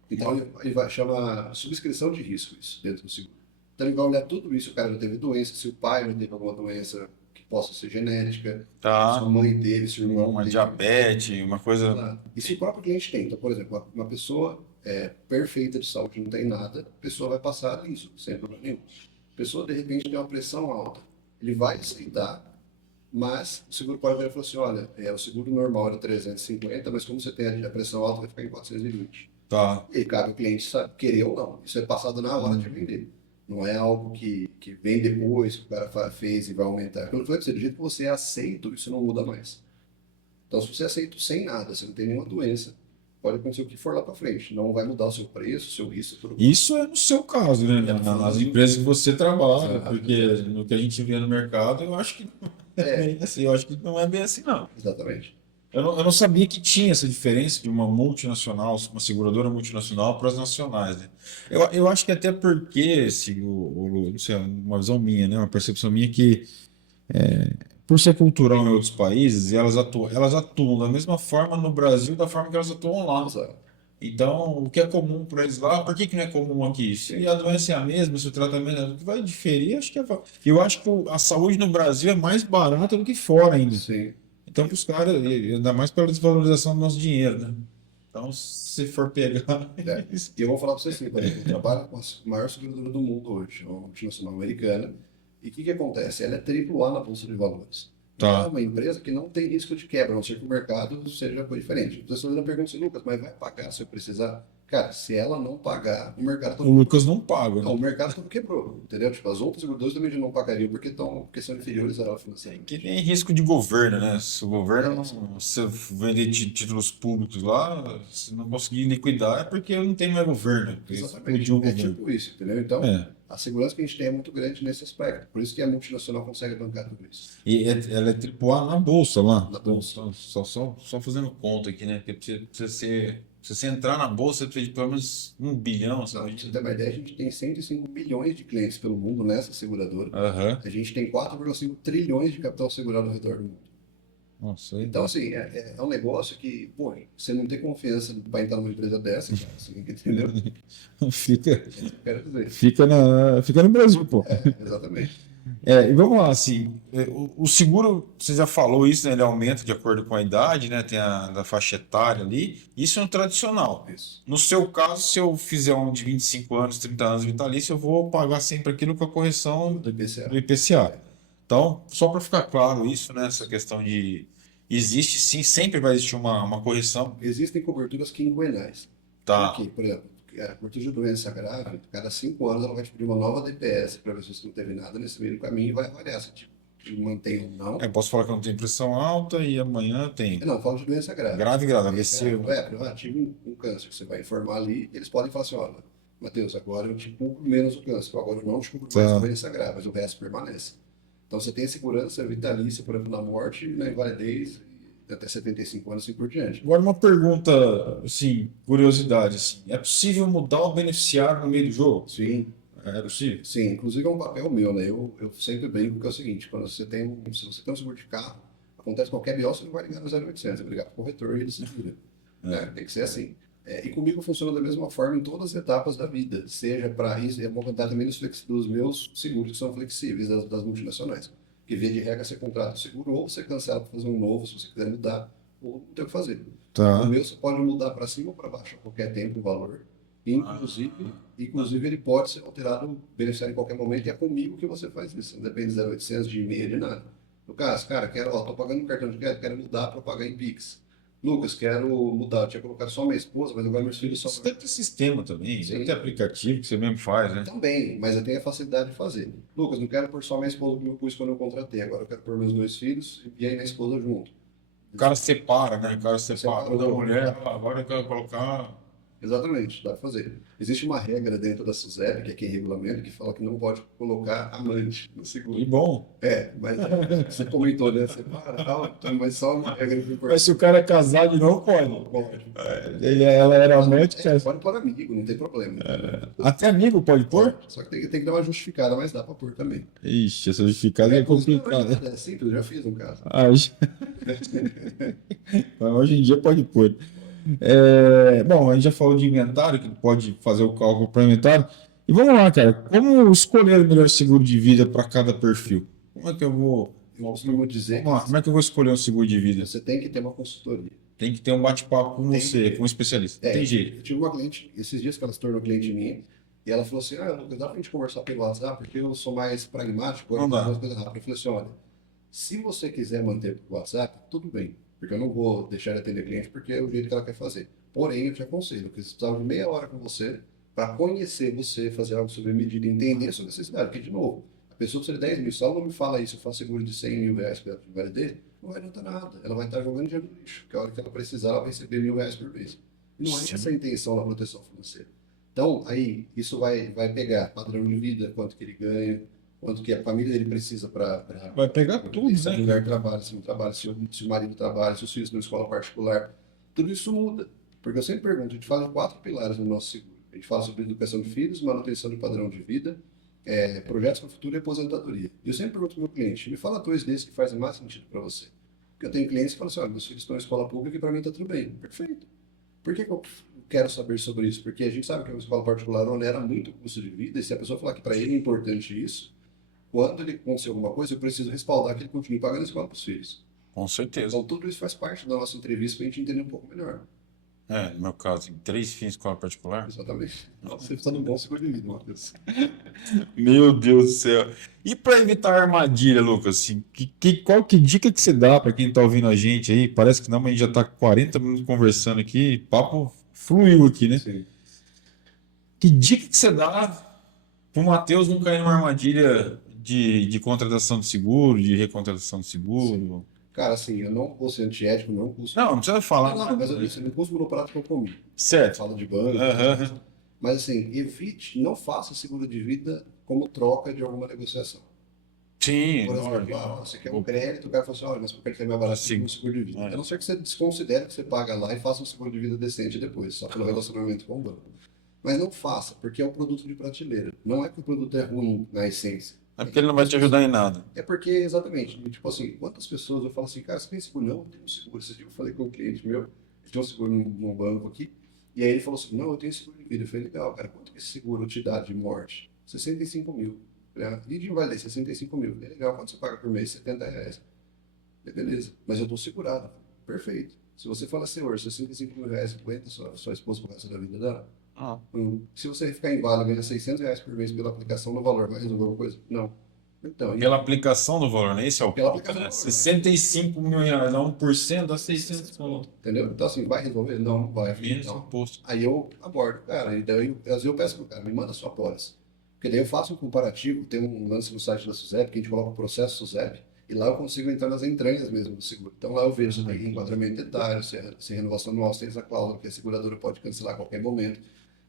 Então ele vai chamar subscrição de risco isso dentro do seguro. Então ele vai olhar tudo isso, o cara já teve doença, se o pai já teve alguma doença que possa ser genética, se a tá. mãe teve, se o irmão Uma teve. diabetes, uma coisa. Exato. E se o próprio cliente tem, então, por exemplo, uma pessoa perfeita de saúde, não tem nada, a pessoa vai passar liso, sem problema nenhum. A pessoa, de repente, tem uma pressão alta, ele vai aceitar, mas o seguro pode virar e falar assim, olha, o seguro normal era 350, mas como você tem a pressão alta, vai ficar em 420. Tá. E cabe ao cliente querer ou não. Isso é passado na hora de vender. Não é algo que vem depois, que o cara fez e vai aumentar. Quando eu falei pra você, do jeito que você é aceito, isso não muda mais. Então, se você é aceito sem nada, você não tem nenhuma doença, pode acontecer o que for lá para frente. Não vai mudar o seu preço, o seu risco, tudo. Isso é no seu caso, né? Nas empresas que você trabalha, Exato, porque no que a gente vê no mercado, eu acho que não é bem assim. Eu acho que não é bem assim, não. Exatamente. Eu não sabia que tinha essa diferença de uma multinacional, uma seguradora multinacional para as nacionais, né? Eu acho que até porque, não sei, uma visão minha, né? Uma percepção minha que, por ser cultural em outros países, elas atuam da mesma forma no Brasil da forma que elas atuam lá. Exato. Então, o que é comum para eles lá, por que que não é comum aqui? Se a doença é a mesma, se o tratamento o que vai diferir, acho que eu acho que a saúde no Brasil é mais barata do que fora ainda. Sim. Então, para os caras, ainda mais pela desvalorização do nosso dinheiro, né? Então, se for pegar. E eu vou falar para você assim, por exemplo, eu trabalho com a maior seguradora do mundo hoje, é uma multinacional americana. E o que acontece? Ela é triplo A na Bolsa de Valores. Então, é Tá. uma empresa que não tem risco de quebra, a não ser que o mercado seja coisa diferente. As pessoas ainda perguntam assim, Lucas, mas vai pagar se eu precisar? Cara, se ela não pagar, o mercado O todo. Lucas não paga, Não, o né? mercado todo quebrou, entendeu? Tipo, as outras seguradoras também já não pagariam porque são inferiores a ela financeiramente. Que nem risco de governo, né? Se o governo não. Se eu vender títulos públicos lá, se não conseguir liquidar, é porque não tem mais governo. Porque Exatamente. explodiu o É governo. tipo isso, entendeu? Então, É. a segurança que a gente tem é muito grande nesse aspecto. Por isso que a multinacional consegue bancar tudo isso. E ela é AAA na bolsa lá. Na Então, bolsa. só fazendo conta aqui, né? Porque se você entrar na bolsa, você precisa de pelo menos 1 bilhão, Pra sabe? você ter uma ideia, a gente tem 105 bilhões de clientes pelo mundo nessa seguradora. Aham. A gente tem 4,5 trilhões de capital segurado ao redor do mundo. Nossa, aí. Então, assim, é um negócio que, pô, você não tem confiança para entrar numa empresa dessa, cara, assim, entendeu? Fica, É isso que eu quero dizer. fica no Brasil, pô. Exatamente. E vamos lá, assim, o seguro, você já falou isso, né? Ele aumenta de acordo com a idade, né? Tem a da faixa etária ali. Isso é um tradicional. Isso. No seu caso, se eu fizer um de 25 anos, 30 anos vitalício, eu vou pagar sempre aquilo com a correção Do IPCA. do IPCA. Então, só para ficar claro isso, né? Essa questão de. Existe sim, sempre vai existir uma correção. Existem coberturas quinquenais. Tá. Por quê? Por exemplo, a cobertura de doença grave, cada 5 anos ela vai te pedir uma nova DPS para ver se você não teve nada nesse meio do caminho e vai avaliar se tipo, mantém ou não. Eu posso falar que eu não tenho pressão alta e amanhã tem. Não, falo de doença grave. Grave, AVC. Tive um câncer, você vai informar ali, eles podem falar assim, olha, Matheus, agora eu te cubro menos o câncer, agora eu não te cubro mais a doença grave, mas o resto permanece. Então você tem a segurança vitalícia, por exemplo, na morte, na invalidez, e até 75 anos e assim por diante. Agora uma pergunta, assim, curiosidade, assim. É possível mudar o beneficiário no meio do jogo? Sim, É possível? sim, inclusive é um papel meu, né? Eu sempre brinco que é o seguinte, se você tem um seguro de carro, acontece qualquer BO, você não vai ligar no 0800, você vai ligar para o corretor e ele se vira. né? Tem que ser assim. E comigo funciona da mesma forma em todas as etapas da vida, seja para isso, eu vou contar também dos meus seguros que são flexíveis, das multinacionais. Que via de regra você contrata o seguro ou você cancela para fazer um novo, se você quiser mudar, ou não tem o que fazer. O Tá. meu você pode mudar para cima ou para baixo a qualquer tempo o valor. Inclusive ele pode ser alterado, beneficiar em qualquer momento, e é comigo que você faz isso. Não depende de 0,800, de e-mail, de nada. No caso, cara, tô pagando um cartão de crédito, quero mudar para pagar em Pix. Lucas, quero mudar. Eu tinha colocado só minha esposa, mas agora meus filhos só. Você deve ter sistema também, deve Sim, ter aplicativo que você mesmo faz, né? também, mas eu tenho a facilidade de fazer. Lucas, não quero pôr só minha esposa como eu pus quando eu contratei. Agora eu quero pôr meus dois filhos e aí minha esposa junto. O cara separa, né? O cara separa Separou. da mulher, agora eu quero colocar. Exatamente, dá para fazer. Existe uma regra dentro da SUSEP, que é quem regulamenta, que fala que não pode colocar amante no seguro. E bom. Mas você comentou, né? Separa, tal, então, mas só uma regra importante. Mas se o cara é casado, não pode. Pode. Ela era amante, cara. Pode pôr amigo, não tem problema. Até amigo pode pôr? Só que tem que dar uma justificada, mas dá para pôr também. Ixi, essa justificada é complicada. É simples, eu já fiz um caso. Mas hoje em dia pode pôr. Bom, a gente já falou de inventário, que pode fazer o cálculo para inventário. E vamos lá, cara. Como escolher o melhor seguro de vida para cada perfil? Como é que eu vou. Eu costumo dizer Vamos lá, como é que eu vou escolher um seguro de vida? você tem que ter uma consultoria. Tem que ter um bate-papo com Tem você, que ter. com um especialista. Não tem jeito. Eu tive uma cliente, esses dias que ela se tornou cliente minha, e ela falou assim, Lucas, dá pra gente conversar pelo WhatsApp, porque eu sou mais pragmático, eu Não dá. faço as coisas rápidas. Eu falei assim, olha, se você quiser manter pelo WhatsApp, tudo bem, porque eu não vou deixar de atender cliente, porque é o jeito que ela quer fazer. Porém, eu te aconselho, que você precisava de meia hora com você, para conhecer você, fazer algo sobre a medida, entender a sua necessidade, porque, de novo, a pessoa precisa de 10 mil, se ela não me fala isso, eu faço seguro de 100 mil reais pela validez, não vai adiantar nada. Ela vai estar jogando dinheiro no lixo, porque a hora que ela precisar, ela vai receber 1.000 reais por mês. E não é essa a intenção da proteção financeira. Então, aí, isso vai pegar padrão de vida, quanto que ele ganha, quanto que a família dele precisa para... Vai pegar tudo, se a né? mulher trabalha, se não trabalha, se o marido trabalha, se os filhos estão em escola particular. Tudo isso muda. Porque eu sempre pergunto, a gente fala em 4 pilares no nosso seguro. A gente fala sobre educação de filhos, manutenção de padrão de vida, projetos para o futuro e aposentadoria. E eu sempre pergunto para o meu cliente, me fala 2 desses que fazem mais sentido para você. Porque eu tenho clientes que falam assim, olha, meus filhos estão em escola pública e para mim está tudo bem. Perfeito. Por que eu quero saber sobre isso? Porque a gente sabe que uma escola particular onera muito o custo de vida, e se a pessoa falar que para ele é importante isso, quando ele acontecer alguma coisa, eu preciso respaldar que ele continue pagando a escola para os filhos. Com certeza. Então, tudo isso faz parte da nossa entrevista para a gente entender um pouco melhor. No meu caso, em 3 filhos de escola particular. Exatamente. Você precisa de um bom seguro de vida, Matheus. Meu Deus do céu. E para evitar armadilha, Lucas, assim, qual que dica que você dá para quem está ouvindo a gente aí? Parece que não, mas a gente já está 40 minutos conversando aqui, papo fluiu aqui, né? Sim. Que dica que você dá para o Matheus não cair numa armadilha de contratação de seguro, de recontratação de seguro? Cara, assim, eu não vou ser antiético, não custo. Não precisa falar. Não, mas eu disse, não custo no prato que eu comi. Certo. Fala de banco. Aham. Mas, assim, evite, não faça seguro de vida como troca de alguma negociação. Sim, Por exemplo, lógico. você quer um crédito, o cara fala assim, olha, mas o crédito é mais barato que um seguro de vida. É. A não ser que você desconsidere que você paga lá e faça um seguro de vida decente depois, só pelo relacionamento com o banco. Mas não faça, porque é um produto de prateleira. Não é que o produto é ruim na essência. É porque ele não vai te ajudar em nada. É porque, exatamente, tipo assim, quantas pessoas eu falo assim, cara, você tem seguro? Não, eu tenho um seguro. Esse dia eu falei com um cliente meu, ele tinha um seguro num banco aqui, e aí ele falou assim, não, eu tenho seguro de vida. Eu falei, legal, cara, quanto que esse seguro te dá de morte? 65 mil. E de invalidez, 65 mil. É legal, quanto você paga por mês? 70 reais. Beleza, mas eu estou segurado. Perfeito. Se você fala, senhor, 65 mil reais, aguenta sua esposa pro resto da vida dela? Se você ficar inválido e ganhar 600 reais por mês pela aplicação do valor, vai resolver alguma coisa? Não. Então, Pela aplicação do valor, né? Esse é o Pela ponto, aplicação né? do valor. 65 mil reais, a 1% dá 600 pontos. entendeu? Então, assim, vai resolver? Não, vai. Menos Então, imposto. aí eu abordo, cara, e daí às vezes eu peço pro cara, me manda sua pólice. Porque daí eu faço um comparativo, tem um lance no site da SUSEP, que a gente coloca o processo SUSEP, e lá eu consigo entrar nas entranhas mesmo do seguro. Então lá eu vejo se tem enquadramento de detalhe, se é renovação anual, se tem essa cláusula que a seguradora pode cancelar a qualquer momento.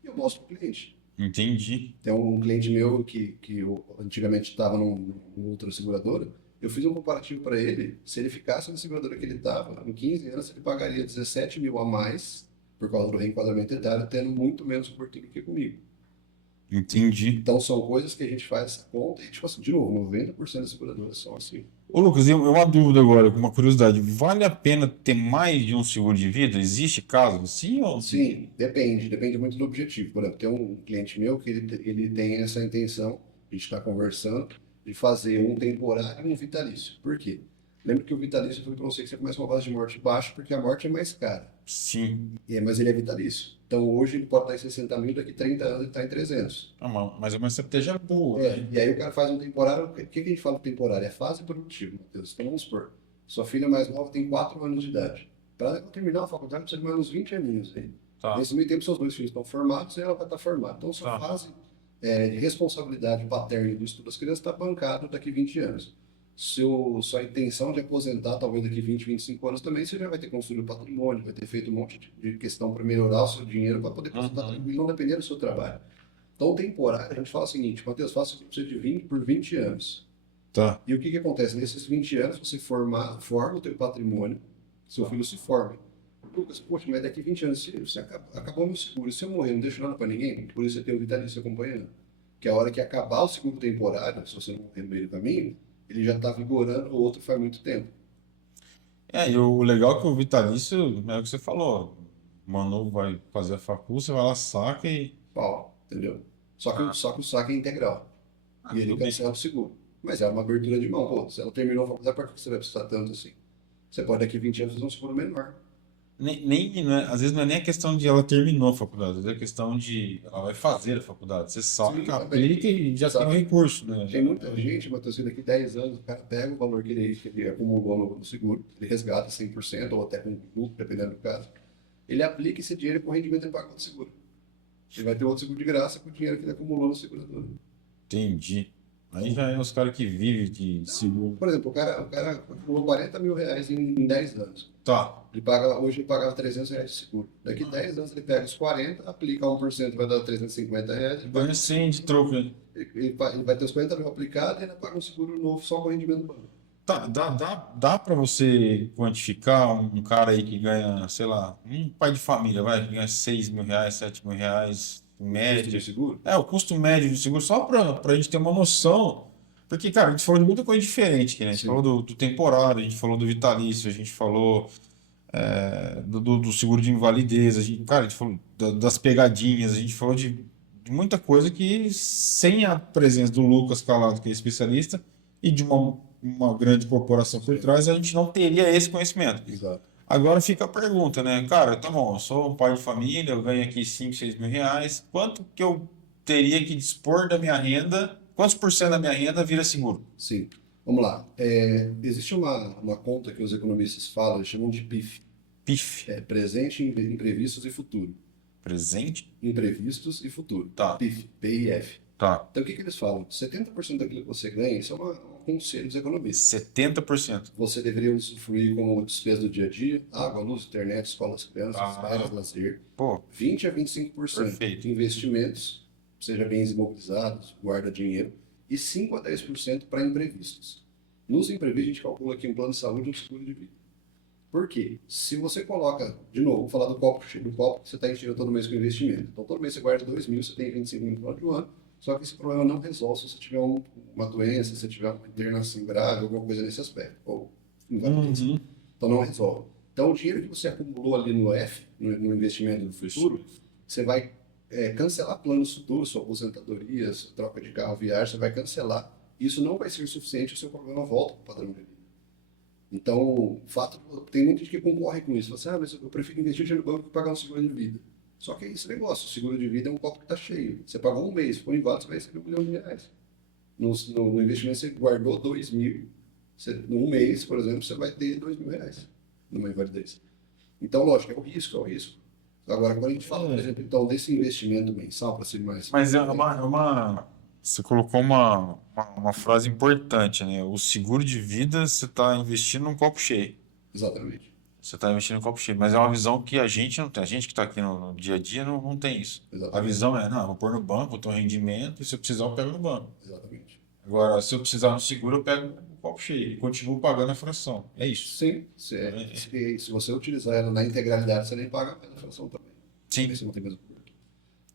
E eu mostro pro cliente. Entendi. Tem um cliente meu que eu antigamente estava numa outra seguradora, eu fiz um comparativo para ele, se ele ficasse na seguradora que ele estava, em 15 anos ele pagaria 17 mil a mais, por causa do reenquadramento etário, tendo muito menos cobertura do que comigo. Entendi. Então são coisas que a gente faz essa conta e, tipo assim, de novo, 90% das seguradoras são assim. Ô, Lucas, e uma dúvida agora, uma curiosidade. Vale a pena ter mais de um seguro de vida? Existe caso assim ou... Sim, depende muito do objetivo. Por exemplo, tem um cliente meu que ele tem essa intenção, a gente está conversando, de fazer um temporário e um vitalício. Por quê? Lembra que o vitalício eu falei para você que você começa uma base de morte baixa porque a morte é mais cara. Sim. Mas ele é vitalício. Então hoje ele pode estar em 60 mil, daqui 30 anos ele está em 300. Ah, mas é uma estratégia boa, né? E aí o cara faz um temporário. O que a gente fala de temporário? É fase produtiva, Matheus. Então vamos supor, sua filha mais nova tem 4 anos de idade. Para ela terminar a faculdade, precisa de mais uns 20 aninhos aí. Tá, Nesse meio tempo, seus dois filhos estão formados e ela vai estar formada. Então, sua tá. fase de responsabilidade paterna e do estudo das crianças está bancado daqui 20 anos. Sua intenção de aposentar, talvez daqui 20, 25 anos também, você já vai ter construído patrimônio, vai ter feito um monte de questão para melhorar o seu dinheiro para poder aposentar Uhum. tranquilo, não depender do seu trabalho. Então, temporário, a gente fala o seguinte, Matheus, faça o que precisa de 20 por 20 anos. Tá. E o que acontece? Nesses 20 anos, você forma o teu patrimônio, seu filho se forma. Lucas, poxa, mas daqui 20 anos, se você acabou meu seguro, se eu morrer, não deixo nada para ninguém, por isso você tem o vitalício acompanhando. Que a hora que acabar o seguro temporário, se você não morrer no meio do caminho, ele já está vigorando o outro faz muito tempo. É, e o legal é que o vitalício, é o que você falou. O Manu vai fazer a facul, você vai lá, saca e... Pau, entendeu? Só que, Ah, só que o saque é integral. E ele tudo bem. cancela o seguro. Mas é uma abertura de mão. Pô, se ela terminou a faculdade, para que você vai precisar tanto assim? Você pode daqui 20 anos fazer um seguro menor. Às vezes não é nem a questão de ela terminou a faculdade, às vezes é a questão de ela vai fazer a faculdade. Você Sim, saca, também. aplica e já tem o Exato. recurso, né? Tem muita gente, Matheus, que daqui 10 anos o cara pega o valor que ele acumulou no seguro, ele resgata 100% ou até com lucro, dependendo do caso. Ele aplica esse dinheiro com rendimento em pago do seguro. Ele vai ter outro seguro de graça com o dinheiro que ele acumulou no segurador. Entendi. Aí já é os caras que vivem de seguro. Por exemplo, o cara acumulou 40 mil reais em 10 anos. Tá. Hoje ele pagava 300 reais de seguro. Daqui 10 anos ele pega os 40, aplica 1%, vai dar 350 reais. Ganha 100 de troco, né? Ele vai ter os 40 mil aplicados e ainda paga um seguro novo só com rendimento do banco. Tá, dá para você quantificar um cara aí que ganha, sei lá, um pai de família, vai, que ganha 6 mil reais, 7 mil reais, em Custo média. de seguro? É, o custo médio do seguro, só pra gente ter uma noção. Porque, cara, a gente falou de muita coisa diferente aqui, né? A gente falou Sim. do temporário, a gente falou do vitalício, a gente falou do seguro de invalidez, cara, a gente falou das pegadinhas, a gente falou de muita coisa que, sem a presença do Lucas Calado, que é especialista, e de uma grande corporação por Sim. trás, a gente não teria esse conhecimento. Exato. Agora fica a pergunta, né? Cara, tá bom, eu sou um pai de família, eu ganho aqui 5, 6 mil reais, quanto que eu teria que dispor da minha renda? Quantos por cento da minha renda vira seguro? Sim. Vamos lá. Existe uma conta que os economistas falam, eles chamam de PIF. PIF. Presente, imprevistos e futuro. Presente? Imprevistos e futuro. Tá, PIF, PIF. tá. Então, o que eles falam? 70% daquilo que você ganha, isso é um conselho dos economistas. 70%. Você deveria usufruir como despesa do dia a dia, água, luz, internet, escola das crianças, Ah, férias, lazer. pô, 20 a 25% perfeito. de investimentos, seja bens imobilizados, guarda dinheiro, e 5 a 10% para imprevistos. Nos imprevistos, a gente calcula aqui um plano de saúde e um seguro de vida. Por quê? Se você coloca, de novo, vou falar do copo cheio, do copo que você está enchendo todo mês com investimento. Então, todo mês você guarda 2 mil, você tem 25 mil no final do ano, só que esse problema não resolve se você tiver uma doença, se você tiver uma internação grave, alguma coisa nesse aspecto, ou invalidez. Uhum. Então, não resolve. Então, o dinheiro que você acumulou ali no F, no investimento do futuro, você vai cancelar planos futuros, sua aposentadoria, sua troca de carro, viagem, você vai cancelar. Isso não vai ser suficiente, o seu problema volta para o padrão de vida. Então, o fato, tem muita gente que concorre com isso. Fala assim, mas eu prefiro investir dinheiro no banco que pagar um seguro de vida. Só que é esse negócio, o seguro de vida é um copo que está cheio. Você pagou um mês, foi inválido, você vai receber 1 milhão de reais. No investimento você guardou 2 mil, num mês, por exemplo, você vai ter 2 mil reais numa invalidez. Então, lógico, é o risco, é o risco. Agora, quando a gente fala, por exemplo, então, desse investimento mensal, para ser mais... Mas você colocou uma frase importante, né? O seguro de vida, você está investindo num copo cheio. Exatamente. Você está investindo num copo cheio. Mas é uma visão que a gente não tem. A gente que está aqui no dia a dia não tem isso. A Exatamente. visão é, não, eu vou pôr no banco, vou ter um rendimento, e se eu precisar, eu pego no banco. Exatamente. Agora, se eu precisar no seguro, eu pego o copo cheio e continuo pagando a fração. É isso. Sim, se você utilizar ela na integralidade, você nem paga a fração também. Sim. Você não tem mesmo custo.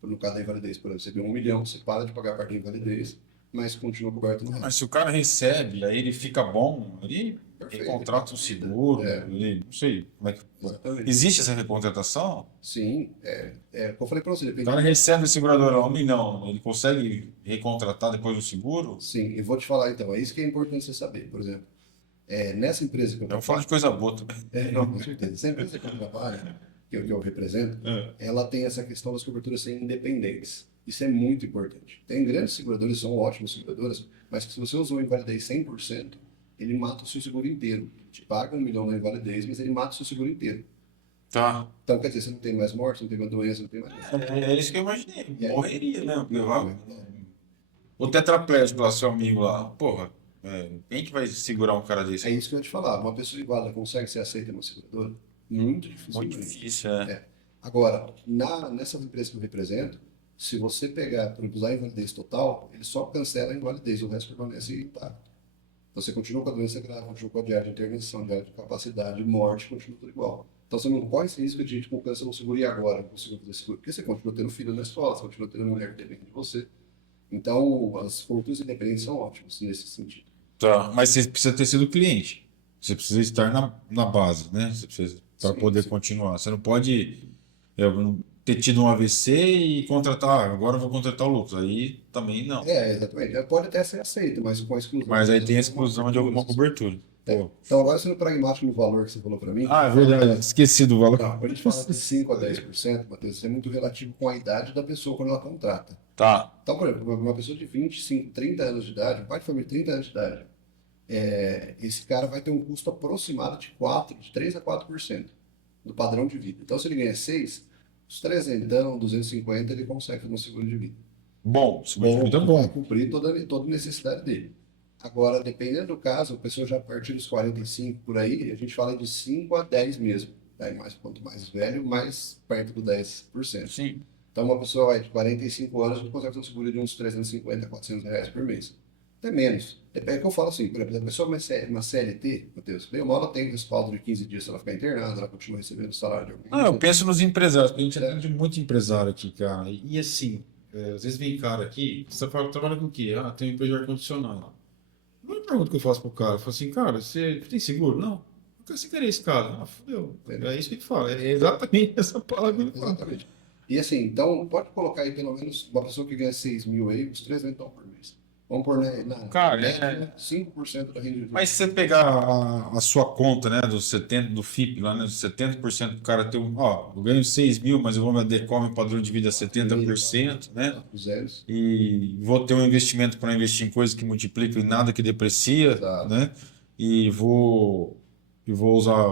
no caso da invalidez, por exemplo, você deu 1 milhão, você para de pagar a parte da invalidez, mas continua coberto no resto. Mas se o cara recebe, aí ele fica bom, ele Perfeito. contrata um seguro, É. ele, não sei como é que. Exatamente. Existe essa recontratação? Sim, como eu falei para você, O depende. cara recebe a seguradora 1 milhão, ele consegue recontratar depois do seguro? Sim, eu vou te falar então, é isso que é importante você saber, por exemplo. Nessa empresa que eu Eu falo de coisa boa também. não, com certeza. Essa empresa que eu trabalho, que eu represento, ela tem essa questão das coberturas serem independentes. Isso é muito importante. Tem grandes seguradoras, são ótimas seguradoras, mas que se você usou a invalidez 100%, ele mata o seu seguro inteiro. Te paga 1 milhão na invalidez, mas ele mata o seu seguro inteiro. Tá. Então, quer dizer, você não tem mais morte, não tem mais doença, não tem mais nada. É isso que eu imaginei. Morreria, né? Não, O tetraplégico lá, seu amigo lá, porra, quem que vai segurar um cara desse? é isso que eu ia te falar. Uma pessoa inválida consegue ser aceita numa seguradora? Muito difícil. Muito difícil, é. Agora, nessas empresas que eu represento, se você pegar, por exemplo, usar a invalidez total, ele só cancela a invalidez, o resto permanece intacto. Você continua com a doença grave, continua com a diária de intervenção, diária de capacidade, morte, continua tudo igual. Então você não corre esse risco de, tipo, câncer no seguro e agora não consigo fazer seguro, porque você continua tendo filho na escola, você continua tendo mulher que depende de você. Então, as coberturas independentes são ótimas nesse sentido. Tá, mas você precisa ter sido cliente. Você precisa estar na base, né? Você precisa para Sim, poder sim. continuar. Você não pode ter tido um AVC e contratar, agora eu vou contratar o Lucas. Aí também não. Exatamente. Pode até ser aceito, mas com a exclusão. Mas aí tem a exclusão de alguma cobertura. Pô. Então, agora sendo pragmático no valor que você falou para mim. Ah, é verdade. Esqueci do valor. Quando a gente fala de 5 a 10%, Matheus, isso é muito relativo com a idade da pessoa quando ela contrata. Tá. Então, por exemplo, uma pessoa de 25, 30 anos de idade, um pai de família de 30 anos de idade, esse cara vai ter um custo aproximado de 3 a 4% do padrão de vida. Então, se ele ganha 6, os 300, 250, ele consegue fazer um seguro de vida. Bom, seguro de vida é bom. Vai cumprir toda necessidade dele. Agora, dependendo do caso, a pessoa já a partir dos 45 por aí, a gente fala de 5 a 10 mesmo. Aí, quanto mais velho, mais perto do 10%. Sim. Então, uma pessoa de 45 anos, a gente consegue ter um seguro de uns 350, 400 reais por mês. Até menos. Depende que eu falo assim, por exemplo, a pessoa uma CLT, Matheus, bem ou mal, ela tem um respaldo de 15 dias se ela ficar internada, ela continua recebendo salário de algum Ah, eu penso nos empresários, porque a gente É. atende muito empresário aqui, cara. E assim, às vezes vem cara aqui, você fala, trabalha com o quê? Ah, tem uma empresa de ar-condicionado. Não é pergunta que eu faço pro cara. Eu falo assim, cara, você tem seguro? Não. Por que você queria esse cara? Ah, fudeu. É isso que ele fala. É exatamente essa palavra que ele fala. Exatamente. E assim, então, pode colocar aí pelo menos uma pessoa que ganha 6 mil aí, uns 300 por mês. Vamos pôr Cara, média, 5% da renda de Mas se você pegar a sua conta, né, dos 70, do FIP, lá, né, dos 70% do cara ter eu ganho 6 mil, mas eu vou me adequar ao meu padrão de vida a 70%, né? os zeros. E vou ter um investimento para investir em coisas que multiplicam e nada que deprecia, Exato. né? E vou usar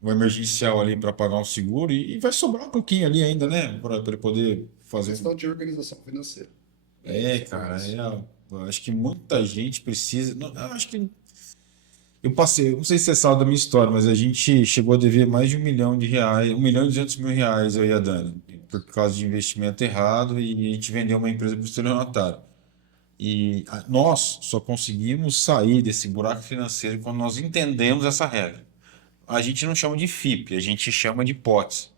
o emergencial ali para pagar um seguro e vai sobrar um pouquinho ali ainda, né? Para ele poder fazer. Questão de organização financeira. Cara, eu acho que muita gente precisa. Eu acho que eu passei, não sei se você sabe da minha história, mas a gente chegou a dever mais de R$ 1 milhão, 1.200.000 eu e a Dani, por causa de investimento errado e a gente vendeu uma empresa para o estelionatário. E nós só conseguimos sair desse buraco financeiro quando nós entendemos essa regra. A gente não chama de FIP, a gente chama de potes.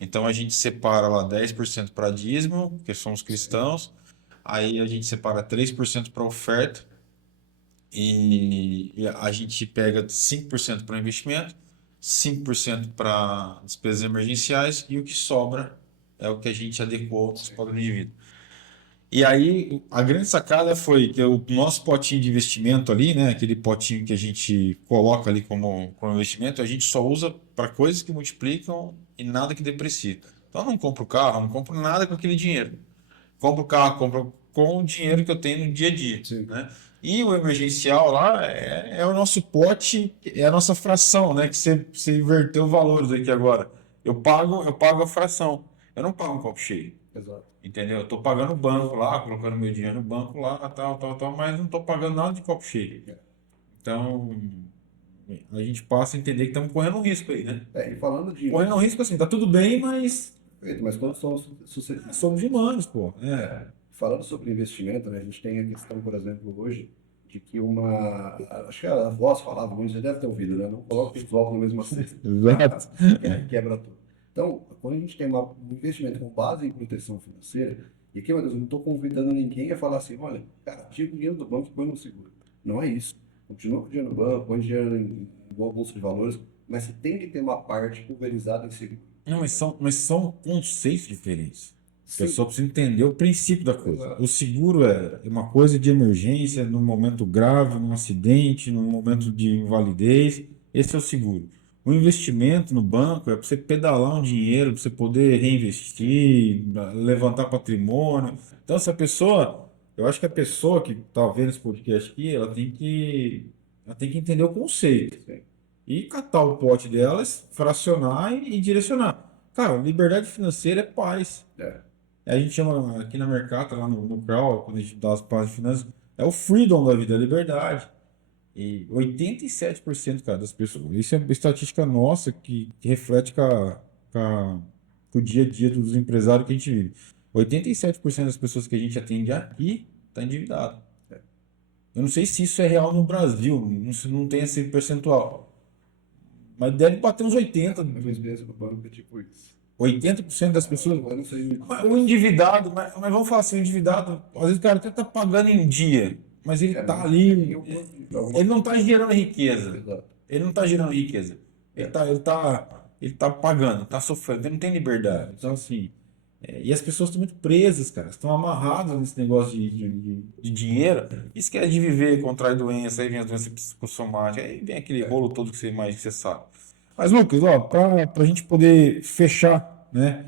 Então a gente separa lá 10% para dízimo, que somos cristãos, aí a gente separa 3% para oferta e a gente pega 5% para investimento, 5% para despesas emergenciais e o que sobra é o que a gente adequou ao nosso padrão de vida. E aí, a grande sacada foi que o nosso potinho de investimento ali, né, aquele potinho que a gente coloca ali como investimento, a gente só usa para coisas que multiplicam e nada que deprecia. Então, eu não compro carro, não compro nada com aquele dinheiro. Compro carro, compro com o dinheiro que eu tenho no dia a dia, Sim. né? E o emergencial lá é o nosso pote, é a nossa fração, né? Que você inverteu valores aqui agora. Eu pago a fração. Eu não pago um copo cheio. Exato. Entendeu? Eu tô pagando o banco lá, colocando meu dinheiro no banco lá, tal, mas não tô pagando nada de copo cheio. Então, a gente passa a entender que estamos correndo um risco aí, né? E falando de. Correndo um risco assim, tá tudo bem, mas Perfeito, mas todos somos suscetíveis. somos humanos, pô. Falando sobre investimento, né, a gente tem a questão, por exemplo, hoje, de que acho que a voz falava muito, já deve ter ouvido, né? Não coloque os ovos na mesma cesta. Exato. Quebra tudo. Então, quando a gente tem um investimento com base em proteção financeira, e aqui, meu Deus, eu não estou convidando ninguém a falar assim, olha, cara, tira o dinheiro do banco e põe no seguro. Não é isso. Continua com o dinheiro no banco, põe dinheiro em boa bolsa de valores, mas você tem que ter uma parte pulverizada em seguro. Não, mas são conceitos diferentes. A Sim, pessoa precisa entender o princípio da coisa. exato. O seguro é uma coisa de emergência, num momento grave, num acidente, num momento de invalidez. Esse é o seguro. O investimento no banco é para você pedalar um dinheiro, para você poder reinvestir, levantar patrimônio. Então, se a pessoa, eu acho que a pessoa que está vendo esse podcast aqui, ela tem que entender o conceito Sim. e catar o pote delas, fracionar e direcionar. Cara, liberdade financeira é paz. É. A gente chama aqui na Mercata, lá no Crowd, quando a gente dá as pazes de finanças, é o freedom da vida, a liberdade. E 87%, cara, das pessoas, isso é uma estatística nossa que reflete com o dia a dia dos empresários que a gente vive. 87% das pessoas que a gente atende aqui está endividado. Eu não sei se isso é real no Brasil, não tem esse percentual. Mas deve bater uns 80, A minha experiência do banco é tipo isso. 80% das pessoas. Eu não sei. O endividado, mas vamos falar assim, o endividado, às vezes o cara até tá pagando em dia, mas ele tá Mas ali, alguma ele não tá gerando riqueza. coisa. Ele não tá gerando riqueza. Ele tá pagando, tá sofrendo, ele não tem liberdade. Então, assim, e as pessoas estão muito presas, cara, estão amarradas nesse negócio de dinheiro, esquece de viver, contrai doença, aí vem as doenças psicossomáticas, aí vem aquele rolo todo que você imagina, que você sabe. Mas, Lucas, ó, para a gente poder fechar, né?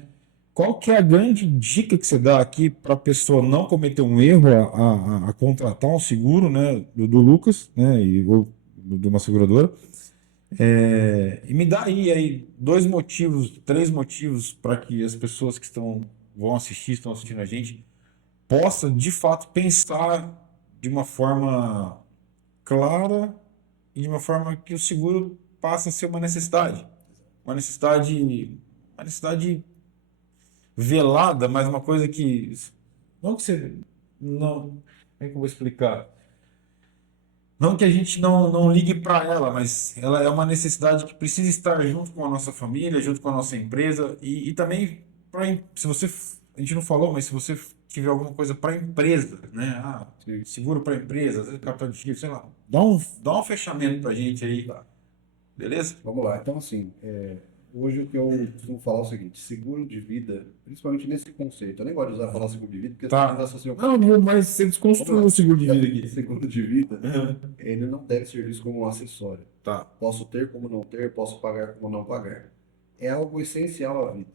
Qual que é a grande dica que você dá aqui para a pessoa não cometer um erro a contratar um seguro, né, do Lucas, né, ou de uma seguradora? E me dá aí dois motivos, três motivos para que as pessoas que vão assistir, estão assistindo a gente, possa de fato pensar de uma forma clara e de uma forma que o seguro passe a ser uma necessidade. Uma necessidade, uma necessidade velada, mas uma coisa que. Não que você. Não. Como é que eu vou explicar? Não que a gente não ligue para ela, mas ela é uma necessidade que precisa estar junto com a nossa família, junto com a nossa empresa e também se você, a gente não falou, mas se você tiver alguma coisa para a empresa, né? Sim. Seguro para a empresa, às vezes capital de giro, sei lá, dá um fechamento para a gente aí, Tá. beleza? Vamos lá. Então, assim, hoje o que eu costumo falar é o seguinte: seguro de vida, principalmente nesse conceito. Eu nem gosto de usar a palavra seguro de vida, porque as pessoas Tá. associam. Não, mas você Vamos desconstruiu lá. o seguro de vida aqui. Seguro de vida, ele não deve ser visto como um acessório. Tá. Posso ter como não ter, posso pagar como não pagar. É algo essencial à vida.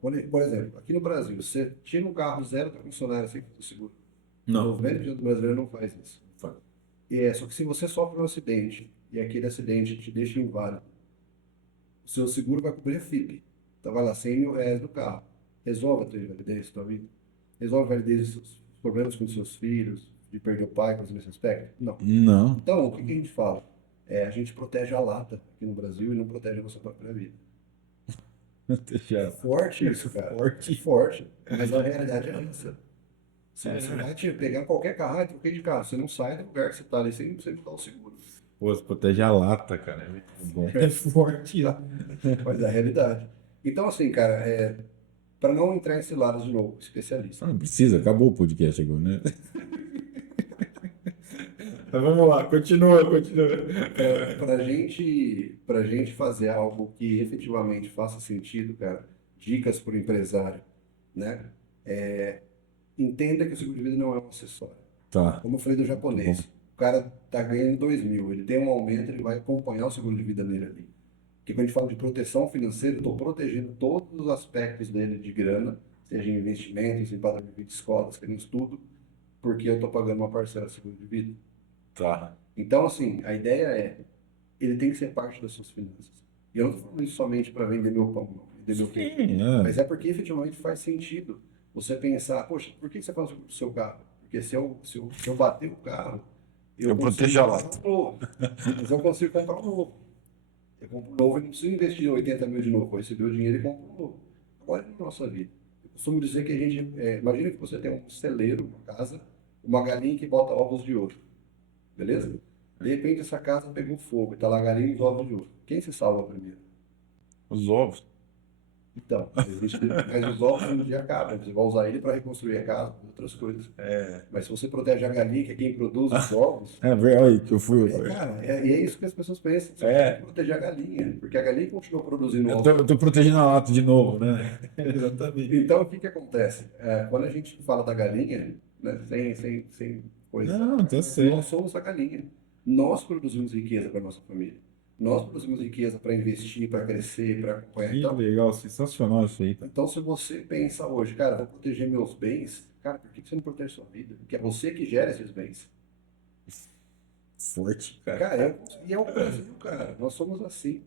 Por exemplo, aqui no Brasil, você tira um carro zero da concessionária sem fazer seguro. Não. 90% do brasileiro não faz isso. Faz. Só que se você sofre um acidente e aquele acidente te deixa inválido, o seu seguro vai cobrir a FIP. Então vai lá, R$ 100.000 no carro. Resolve a tua invalidez da tua vida? Resolve a validez dos problemas com os seus filhos, de perder o pai, coisas nesse aspecto? Não. Não. Então, o que que a gente fala? A gente protege a lata aqui no Brasil e não protege a nossa própria vida. É forte isso, cara. Forte. É forte. Mas a realidade é essa. Se você vai te pegar qualquer carro, troquei de carro, você não sai do lugar que você está ali sem botar o seguro. Pô, você protege a lata, cara. É muito bom. É forte. Mas é a realidade. Então, assim, cara, para não entrar em ciladas de novo, especialista. Não precisa, acabou o podcast agora, né? Mas vamos lá, continua. Pra gente fazer algo que efetivamente faça sentido, cara, dicas para o empresário, né? Entenda que o seguro de vida não é um acessório. Tá. Como eu falei do japonês, o cara tá ganhando 2.000, ele tem um aumento, ele vai acompanhar o seguro de vida dele ali. Porque quando a gente fala de proteção financeira, eu estou protegendo todos os aspectos dele de grana, seja em investimentos, em pagamento de escolas, crianças, tudo, porque eu estou pagando uma parcela de seguro de vida. Tá. Então, assim, a ideia ele tem que ser parte das suas finanças. E eu não estou falando isso somente para vender meu pão, não, vender meu queijo. Sim, Mas é porque efetivamente faz sentido você pensar, poxa, por que você faz o seu carro? Porque se eu bater o carro, Eu consigo protejo a comprar lata. um novo. Mas eu consigo comprar um novo. Eu compro um novo e não preciso investir 80 mil de novo. Vou receber o dinheiro e compro um novo. Agora na nossa vida. Eu costumo dizer que a gente. Imagina que você tem um celeiro, uma casa, uma galinha que bota ovos de ouro. Beleza? De repente essa casa pegou fogo e tá lá a galinha e os ovos de ouro. Quem se salva primeiro? Os ovos. Então, mas os ovos um dia acabam. Você vai usar ele para reconstruir a casa, outras coisas. Mas se você protege a galinha, que é quem produz os ovos, É verdade que eu fui. cara, e é isso que as pessoas pensam. Você tem que proteger a galinha, porque a galinha continua produzindo Eu ovos. tô protegendo a lata de novo, né? Exatamente. Então, o que que acontece? Quando a gente fala da galinha, né, sem coisa, Não, tá certo. nós somos a galinha. Nós produzimos riqueza para nossa família. Nós produzimos riqueza para investir, para crescer, para acompanhar. Que Então, legal, sensacional isso aí. então, se você pensa hoje, cara, vou proteger meus bens, cara, por que que você não protege sua vida? Porque é você que gera esses bens. Forte, cara. Cara, e é o Brasil, cara. Nós somos assim.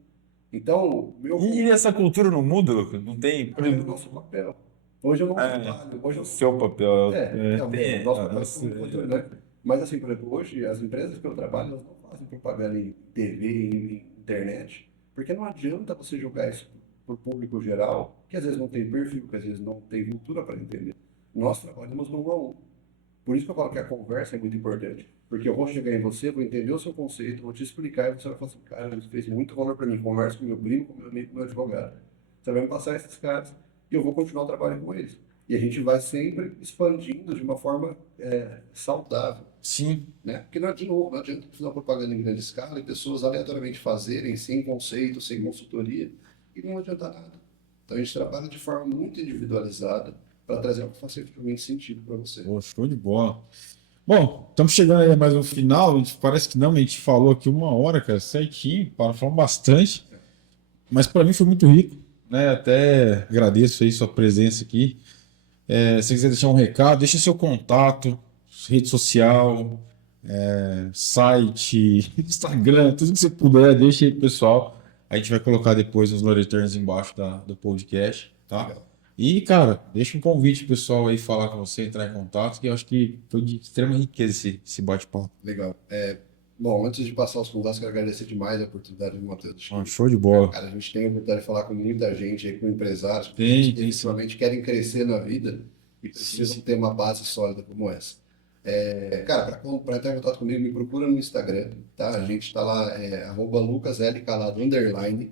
Então, E essa cultura não muda, Lucas? Não tem. Por é o exemplo, nosso papel. Hoje eu não é, trabalho, hoje o eu seu papel o nosso papel é como controle, né? Mas assim, por exemplo, hoje as empresas que eu trabalho, elas não fazem propaganda em TV, em internet, porque não adianta você jogar isso para o público geral, que às vezes não tem perfil, que às vezes não tem cultura para entender. Nós trabalhamos no 1 a 1. Por isso que eu falo que a conversa é muito importante. Porque eu vou chegar em você, vou entender o seu conceito, vou te explicar e você vai falar assim, cara, isso fez muito valor para mim. Conversa com meu primo, com meu amigo, com meu advogado. Você vai me passar esses caras e eu vou continuar trabalhando com eles. E a gente vai sempre expandindo de uma forma saudável, sim. né? Porque de novo, não adianta fazer uma propaganda em grande escala e pessoas aleatoriamente fazerem sem conceito, sem consultoria, e não adianta nada. Então a gente trabalha de forma muito individualizada para trazer algo que faça efetivamente sentido para você. Pô, show de bola. Bom, estamos chegando aí mais no final. Parece que não, mas a gente falou aqui 1 hora, cara, certinho, falamos bastante. Mas para mim foi muito rico, né? Até agradeço aí sua presença aqui. Se você quiser deixar um recado, deixa seu contato, rede social, site, Instagram, tudo que você puder, deixa aí, pessoal. A gente vai colocar depois os Loreturns embaixo do podcast, tá? Legal. E, cara, deixa um convite pro pessoal aí falar com você, entrar em contato, que eu acho que foi de extrema riqueza esse bate-papo. Legal. Bom, antes de passar os contatos, quero agradecer demais a oportunidade, Matheus. Show de bola. Cara, a gente tem a oportunidade de falar com muita gente, aí, com empresários que Tem, definitivamente querem crescer na vida e precisam ter uma base sólida como essa. Cara, para entrar em contato comigo, me procura no Instagram, tá? A gente está lá, @LucasLCalado_.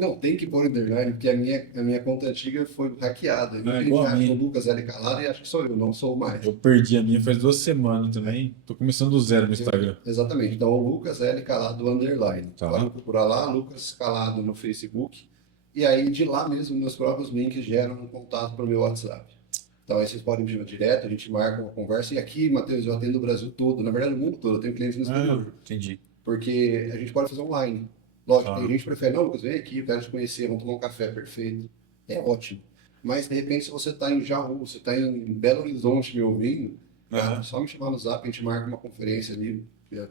Não, tem que pôr underline, porque a minha conta antiga foi hackeada. Muita gente igual a acha minha. o Lucas L. Calado e acha que sou eu, não sou mais. Eu perdi a minha faz 2 semanas também. Tô começando do zero no Instagram. Exatamente. Então, o Lucas L. Calado _. Tá. Pode procurar lá, Lucas Calado no Facebook. E aí, de lá mesmo, meus próprios links geram um contato para o meu WhatsApp. Então, aí vocês podem me chamar direto, a gente marca uma conversa. E aqui, Matheus, eu atendo o Brasil todo. Na verdade, o mundo todo. Eu tenho clientes no exterior. Entendi. Porque a gente pode fazer online. Lógico, Tá. tem gente que prefere, não, Lucas, vem aqui, eu quero te conhecer, vamos tomar um café, perfeito. É ótimo. Mas, de repente, se você está em Jaú, você está em Belo Horizonte me ouvindo, cara, só me chamar no Zap, a gente marca uma conferência ali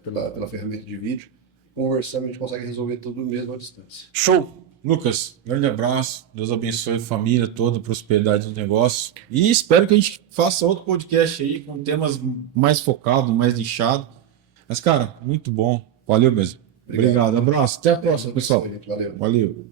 pela ferramenta de vídeo, conversando, a gente consegue resolver tudo mesmo à distância. Show! Lucas, grande abraço. Deus abençoe a família toda, prosperidade no negócio. E espero que a gente faça outro podcast aí com temas mais focados, mais nichados. Mas, cara, muito bom. Valeu mesmo. Obrigado. Abraço. Até a próxima, pessoal. Valeu. Valeu.